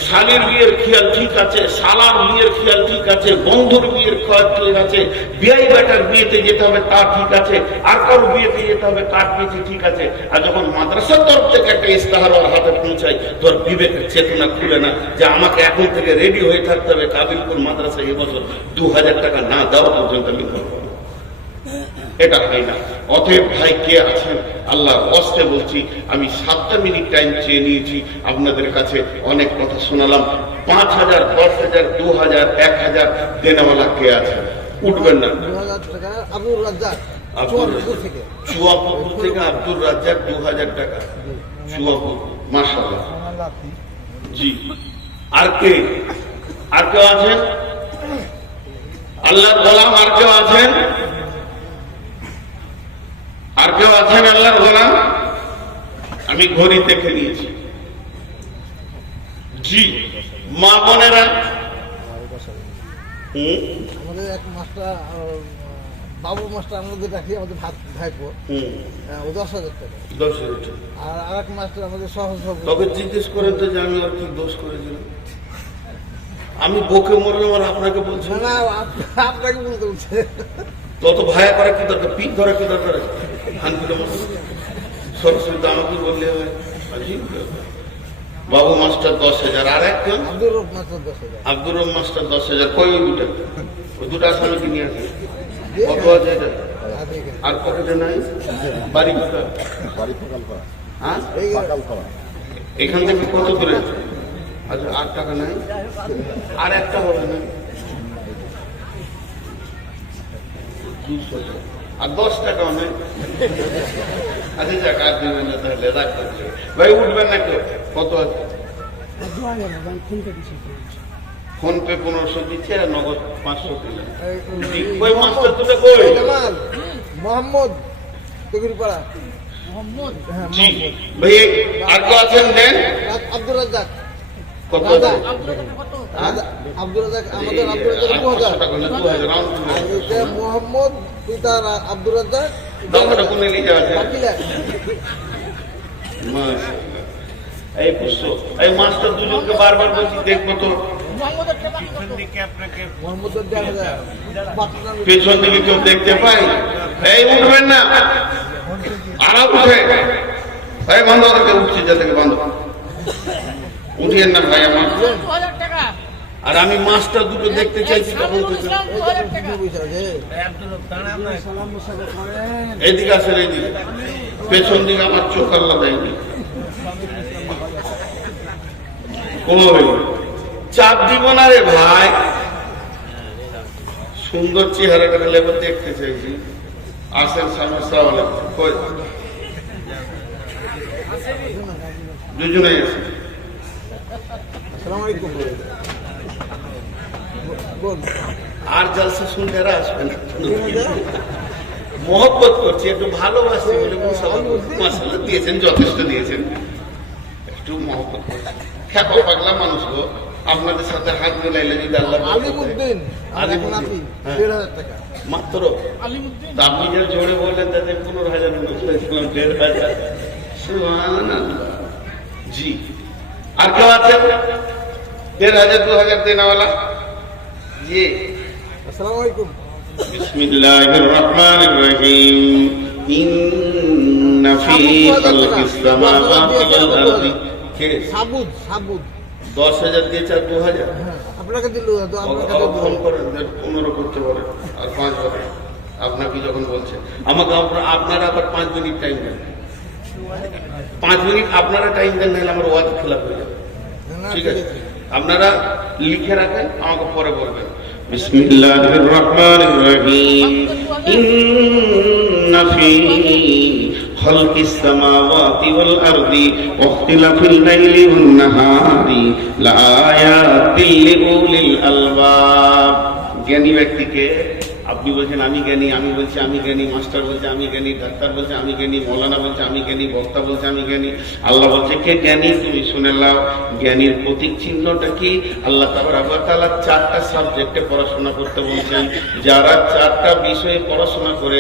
শালির বিয়ের খেয়াল ঠিক আছে, শালার বিয়ের খেয়াল ঠিক আছে, বন্ধুর বিয়ের খেয়াল ঠিক আছে, বিয়াই বেটার বিয়েতে যেতে হবে তা ঠিক আছে, আর কারো বিয়েতে যেতে হবে কার বিয়েতে ঠিক আছে। আর যখন মাদ্রাসার তরফ থেকে একটা ইস্তাহার ওর হাতে পৌঁছায়, তোর বিবেকের চেতনা খুলে না যে আমাকে এখন থেকে রেডি হয়ে থাকতে হবে, কাবিলপুর মাদ্রাসা এবছর 2000 টাকা না দেওয়া পর্যন্ত আমি করবো। এটা হয় না। অতএব ভাই কে আছেন, আল্লাহর কষ্টে বলছি, আমি 7টা মিনিট টাইম চেয়ে নিয়েছি আপনাদের কাছে। অনেক কথা শোনালাম। 5000, 10,000, 2000, 1000 দেনেওয়ালা কে আছেন? উঠবেন না। 2000 টাকা আব্দুর রাজ্জাক চুয়াপুর থেকে আব্দুর রাজ্জাক 2000 টাকা। চুয়াপুর, মাশাআল্লাহ। জি। আর কে? আর কেউ আছেন? আল্লাহর গোলাম আর কেউ আছেন? আর কেউ আছেন আল্লাহর গোলাম? আমি ঘড়ি দেখে নিয়েছি। জি। মা বোনেরা, আমাদের এক মাস্টার, বাবু মাস্টার আমাদের রাখি, আমাদের ভাইপো, ও 10,000 টাকা। 10,000 টাকা। আর আরেক মাস্টার আমাদের সহসভাপতি। তবে জিজ্ঞেস করেন তো যে আমি আর কি দোষ করেছিলাম? আমি বকে মরলাম আর আপনাকে বলছি না না, আপনাকে বলতে বলছে। তত ভায়া করা কি দরকার? পিঠ ধরা কি দরকার? সরস্বতী তো আমাকে বললে হয়। বাবু মাস্টার 10,000। আর একজন আব্দুর রব মাস্টার 10,000। আব্দুর রব মাস্টার 10,000। কই ওই দুটা? ওই দুটা আসলে কি নিয়ে আসে? কত আছে এটা? আর পকেটে নাই? বাড়ি কোথায়? হ্যাঁ, এখান থেকে কত দূরে? আচ্ছা, 8 টাকা নাই? আর একটা হবে না? 200 টাকা। আর 10 টাকাও নেই? আচ্ছা যাক, আর দিবেন না তাহলে, রাগ করছে ভাই। উঠবেন না কেউ? কত আছে? ফোন পে 1500 দিচ্ছে, আর নগদ 500 দিলেন। ওই মাস্টার দুটো কই? মোহাম্মদ তেগুরিপাড়া। জি ভাই। আর কেউ আছেন? দেন। আব্দুর রাজ্জাক কত আছে? আব্দুর রাজ্জাক, আমাদের আব্দুর রাজ্জাক 2000 টাকা। আর এটা মোহাম্মদ পিতা আব্দুর রাজ্জাক। দামটা কোনে লিখে আছে? বাকিলা। এই পুষ্প, এই মাস্টার দুজনকে বারবার বলছি দেখবো তো। মোহাম্মদের 1000। পেছন দিকে কেউ দেখতে পাই? এই উঠবেন না, আরা উঠে। এই বন্ধ থেকে উঠছি, যা থেকে বন্ধ, উঠিয়েন না ভাই আমার। আর আমি মাস্টার দুটো দেখতে চাইছি তখন থেকে। এদিকে আসেন, এইদিকে পেছন দিকে আমার চোখ আল্লাহ দেয়নি। চাপ দিব না রে ভাই, সুন্দর চেহারাটা লেবার দেখতে চাইছি। আসেন সমস্যা হলে দুজনে আছে। আসসালামু আলাইকুম। বল। আর জলসা শুনতে আর আসবে না, মহব্বত করছি, একটু ভালোবাসি বলে মশলা দিয়েছেন, যথেষ্ট দিয়েছেন, একটু মহব্বত করছি। খ্যাপা পাগলা মানুষ গো, আপনাদের সাথে হাত মিলাইলে যদি আল্লাহ আলিমউদ্দিন এখন আছি 1,500 টাকা মাত্র। তা আপনি যা জোরে বললেন তাতে 15,000 1,500। সুবহানাল্লাহ। জি, আর কেউ আছেন 1,500 2,000 দেনাওয়ালা? জি। আসসালামু আলাইকুম। বিসমিল্লাহির রহমানির রহিম। ইন্না ফি খালকিস সামাওয়াতি ওয়াল আরদি। কে? সাবুদ 10,000 দিয়েছে আর 2,000? আপনাকে দিল, আপনাকে ফোন করেন, 15 করতে পারেন আর 5 করেন। আপনাকে যখন বলছে আমাকে আপনারা আবার 5 মিনিট টাইম দেন, 5 মিনিট আপনারা টাইম দেন, নাহলে আমার ওয়াজ খেলাপ হয়ে যাবে। ঠিক আছে, আপনারা লিখে রাখেন, আমাকে পরে বলবেন। বিসমিল্লাহির রহমানির রহিম। ইন্না ফি খালকিস সামাওয়াতি ওয়াল আরদি ওয়াখতিলাফিল লাইলি ওয়ান নাহারি লাআয়াতিল লিউলিল আলবাব। জ্ঞানী ব্যক্তিকে আপনি বলছেন আমি জ্ঞানী, আমি বলছি আমি জ্ঞানী, মাস্টার বলছে আমি জ্ঞানী, ডাক্তার বলছে আমি জ্ঞানী, মৌলানা বলছে আমি জ্ঞানী, বক্তা বলছে আমি জ্ঞানী। আল্লাহ বলছে কে জ্ঞানী তুমি শুনে নাও। জ্ঞানীর প্রতীক চিহ্নটা কি? আল্লাহ তাআলা 4টা সাবজেক্টে পড়াশোনা করতে বলছেন। যারা 4টা বিষয়ে পড়াশোনা করে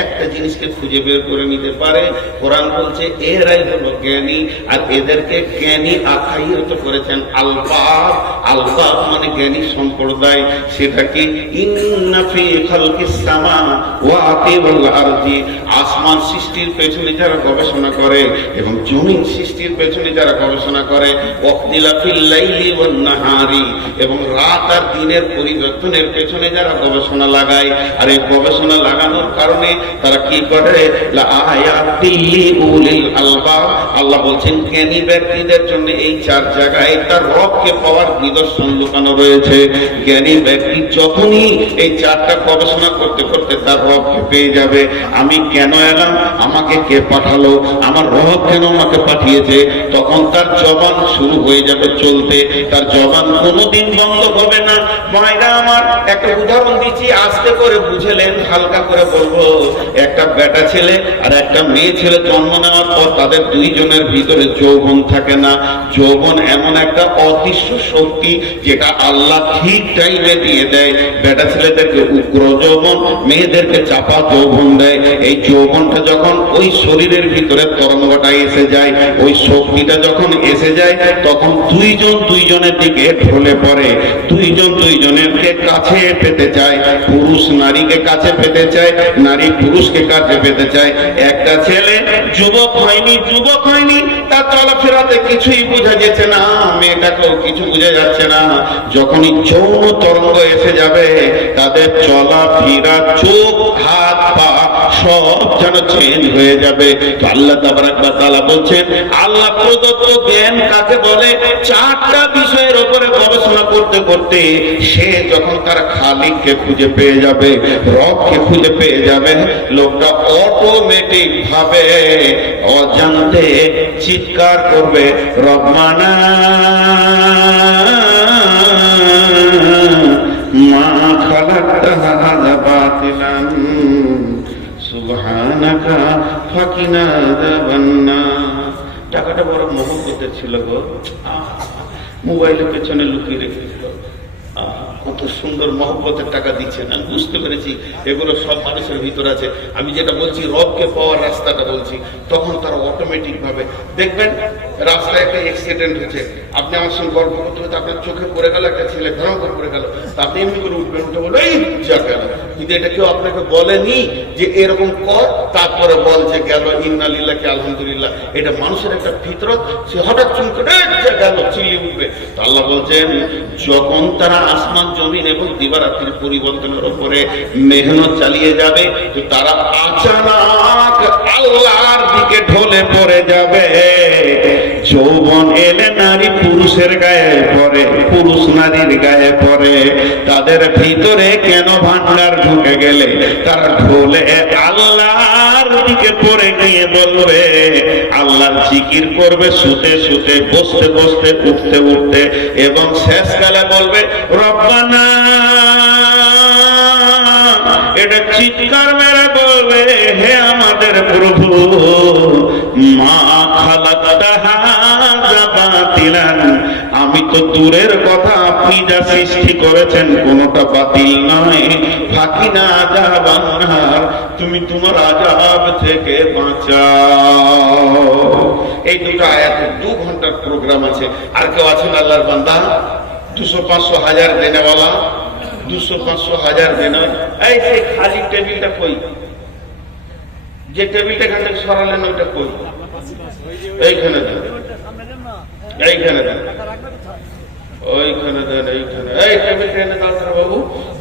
একটা জিনিসকে খুঁজে বের করে নিতে পারে, কোরআন বলছে এরাই হলো জ্ঞানী। আর এদেরকে জ্ঞানী আখ্যায়িত করেছেন আলবাব। আলবাব মানে জ্ঞানী সম্প্রদায়। সেটা কি? ইন্না ফি খালকিস সামাওয়াতি ওয়াল আরদি। আসমান সৃষ্টির পেছনে যারা গবেষণা করে এবং জমিন সৃষ্টির পেছনে যারা গবেষণা করে, ওয়াখতিলাফিল লাইলি ওয়ান নাহারি, এবং রাত আর দিনের পরিবর্তনের পেছনে যারা গবেষণা লাগায়, আর এই গবেষণা লাগানোর কারণে তারা কি করে? লাআয়াতিল লিউলিল আলবাব। আল্লাহ বলছেন জ্ঞানী ব্যক্তিদের জন্য এই 4 জায়গায় তার রবকে পাওয়ার নিদর্শন লুকানো রয়েছে। জ্ঞানী ব্যক্তি যখনই এই 4টা গবেষণা করতে করতে তার রবকে পেয়ে যাবে। আমি কেন এলাম, আমাকে কে পাঠালো, আমার রব কেন আমাকে পাঠিয়েছে, তখন তার জবান শুরু হয়ে যাবে চলতে। তার জবান কোনোদিন বন্ধ হবে না। মায়েরা আমার, একটা উদাহরণ দিচ্ছি, আস্তে করে বুঝলেন, হালকা করে বলবো। একটা বেটা ছেলে আর একটা মেয়ে ছেলে জন্ম নেওয়ার পর তাদের 2 জনের ভিতরে যৌবন থাকে না। যৌবন এমন একটা অদৃশ্য শক্তি যেটা আল্লাহ ঠিক টাইমে দিয়ে দেয়। বেটা ছেলেদেরকে উগ্র যৌবন, মেয়েদেরকে চাপা যৌবন দেয়। এই যৌবনটা যখন ওই শরীরের ভিতরে তরঙ্গটা এসে যায়, ওই শক্তিটা যখন এসে যায়, তখন 2 জন 2 জনের দিকে ঢলে পড়ে। 2 জন 2 জনেরকে কাছে পেতে চায়। পুরুষ নারীকে কাছে পেতে চায়, নারী পুরুষকে কাছে পেতে চায়। একটা ছেলে যুবক হয়নি, তার চলাফেরাতে কিছুই বোঝা যাচ্ছে না, মেয়েটাকেও কিছু বোঝা যাচ্ছে না। যখনই যৌন তরঙ্গ এসে যাবে, তাদের চলাফেরা, চোখ, হাত, পা সব যেন চেঞ্জ হয়ে যাবে। তো আল্লাহ তাবারাক ওয়া তাআলা বলছেন, আল্লাহ প্রদত্ত জ্ঞান কাকে বলে? 4টা বিষয়ের উপরে গবেষণা করতে করতে সে যখন তার খালিককে খুঁজে পেয়ে যাবে, রবকে খুঁজে পেয়ে যাবে, লোকটা অটোমেটিক ভাবে অজান্তে চিৎকার করবে, রব্বানা মা খালাকতা হাযা বাতিলান সুবহানাকা ফাকিনা আযাবান্নার। টাকাটা বড় মহব্বতের ছিল গো, মোবাইলের পেছনে লুকিয়ে রেখেছিল। কত সুন্দর মহব্বতের টাকা দিচ্ছেন। আমি বুঝতে পেরেছি এগুলো সব মানুষের ভিতর আছে। আমি যেটা বলছি রবকে পাওয়ার রাস্তাটা বলছি, তখন তারা অটোমেটিক ভাবে দেখবেন রাস্তায় একটা অ্যাক্সিডেন্ট হচ্ছে, আপনি আমার সঙ্গে গল্প করতে করতে আপনার চোখে পড়ে গেল, একটা ছেলে ধরম করে পড়ে গেল, তা আপনি এমনি করে উঠবেন, উঠে বলবেন এই যা গেল। কিন্তু এটা কেউ আপনাকে বলেনি যে এরকম কর, তারপরে বল যে গেল, ইন্না লিল্লাহি আলহামদুলিল্লাহ। এটা মানুষের একটা ফিতরত, সে হঠাৎ চুমকে গেল চিল্লিয়ে উঠবে। তো আল্লাহ বলছেন যখন তারা আসমান জমিন এবং দিবারাত্রির পরিবর্তনের উপরে মেহনত চালিয়ে যাবে, তো তারা আচানক আল্লাহর দিকে ঢলে পড়ে যাবে। যৌবন এলে নারী পুরুষ পুরুষের গায়ে পড়ে, পুরুষ নারীর গায়ে পড়ে, তাদের ভিতরে কেন ভান্ডার ঢুকে গেলে তারা ঢোলে আল্লাহর দিকে পড়ে গিয়ে বলবে, আল্লাহর জিকির করবে শুতে শুতে, বসতে বসতে, উঠতে উঠতে, এবং শেষকালে বলবে রব্বানা। এটা চিৎকার মেরে বলবে, হে আমাদের প্রভু, মা খালাকতা হাযা বাতিলান, আমি তো দূরের কথা, আপনি যা সৃষ্টি করেছেন কোনটা বাতিল নয়। ফাকিনা আযাবান নার, তুমি তোমার আযাব থেকে বাঁচাও। এই দুটো আয়াতে 2 ঘন্টার প্রোগ্রাম আছে। আর কেউ আছেন আল্লাহর বান্দা 200, 500, 1000 দেনেওয়ালা? 200, 500, 1000 দেনে? এই সেই খালি টেবিলটা কই? যে টেবিলটা এখান থেকে সরালেন ওইটা কই? এইখানে দেন, এইখানে দেন, ওইখানে দেন, এইখানে। এই টেবিলটা এনে দাও বাবু।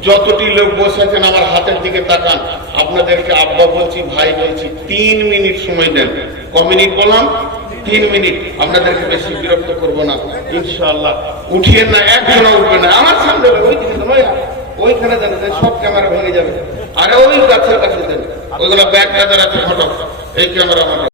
যতটি লোক বসে আছেন আমার হাতের দিকে তাকান। আপনাদেরকে আব্বা বলছি, ভাই বলছি, 3 মিনিট সময় দেন। ক মিনিট বললাম? 3 মিনিট। আপনাদেরকে বেশি বিরক্ত করবো না ইনশাআল্লাহ। উঠিয়ে না, একজনও উঠবে না। আমার সামনে ওইদিকে দেন, ওইখানে দেন, সব ক্যামেরা ভেঙে যাবে। আরে ওই গাছের কাছে দেন, ওইগুলো ব্যাগ আছে, ফটো, এই ক্যামেরা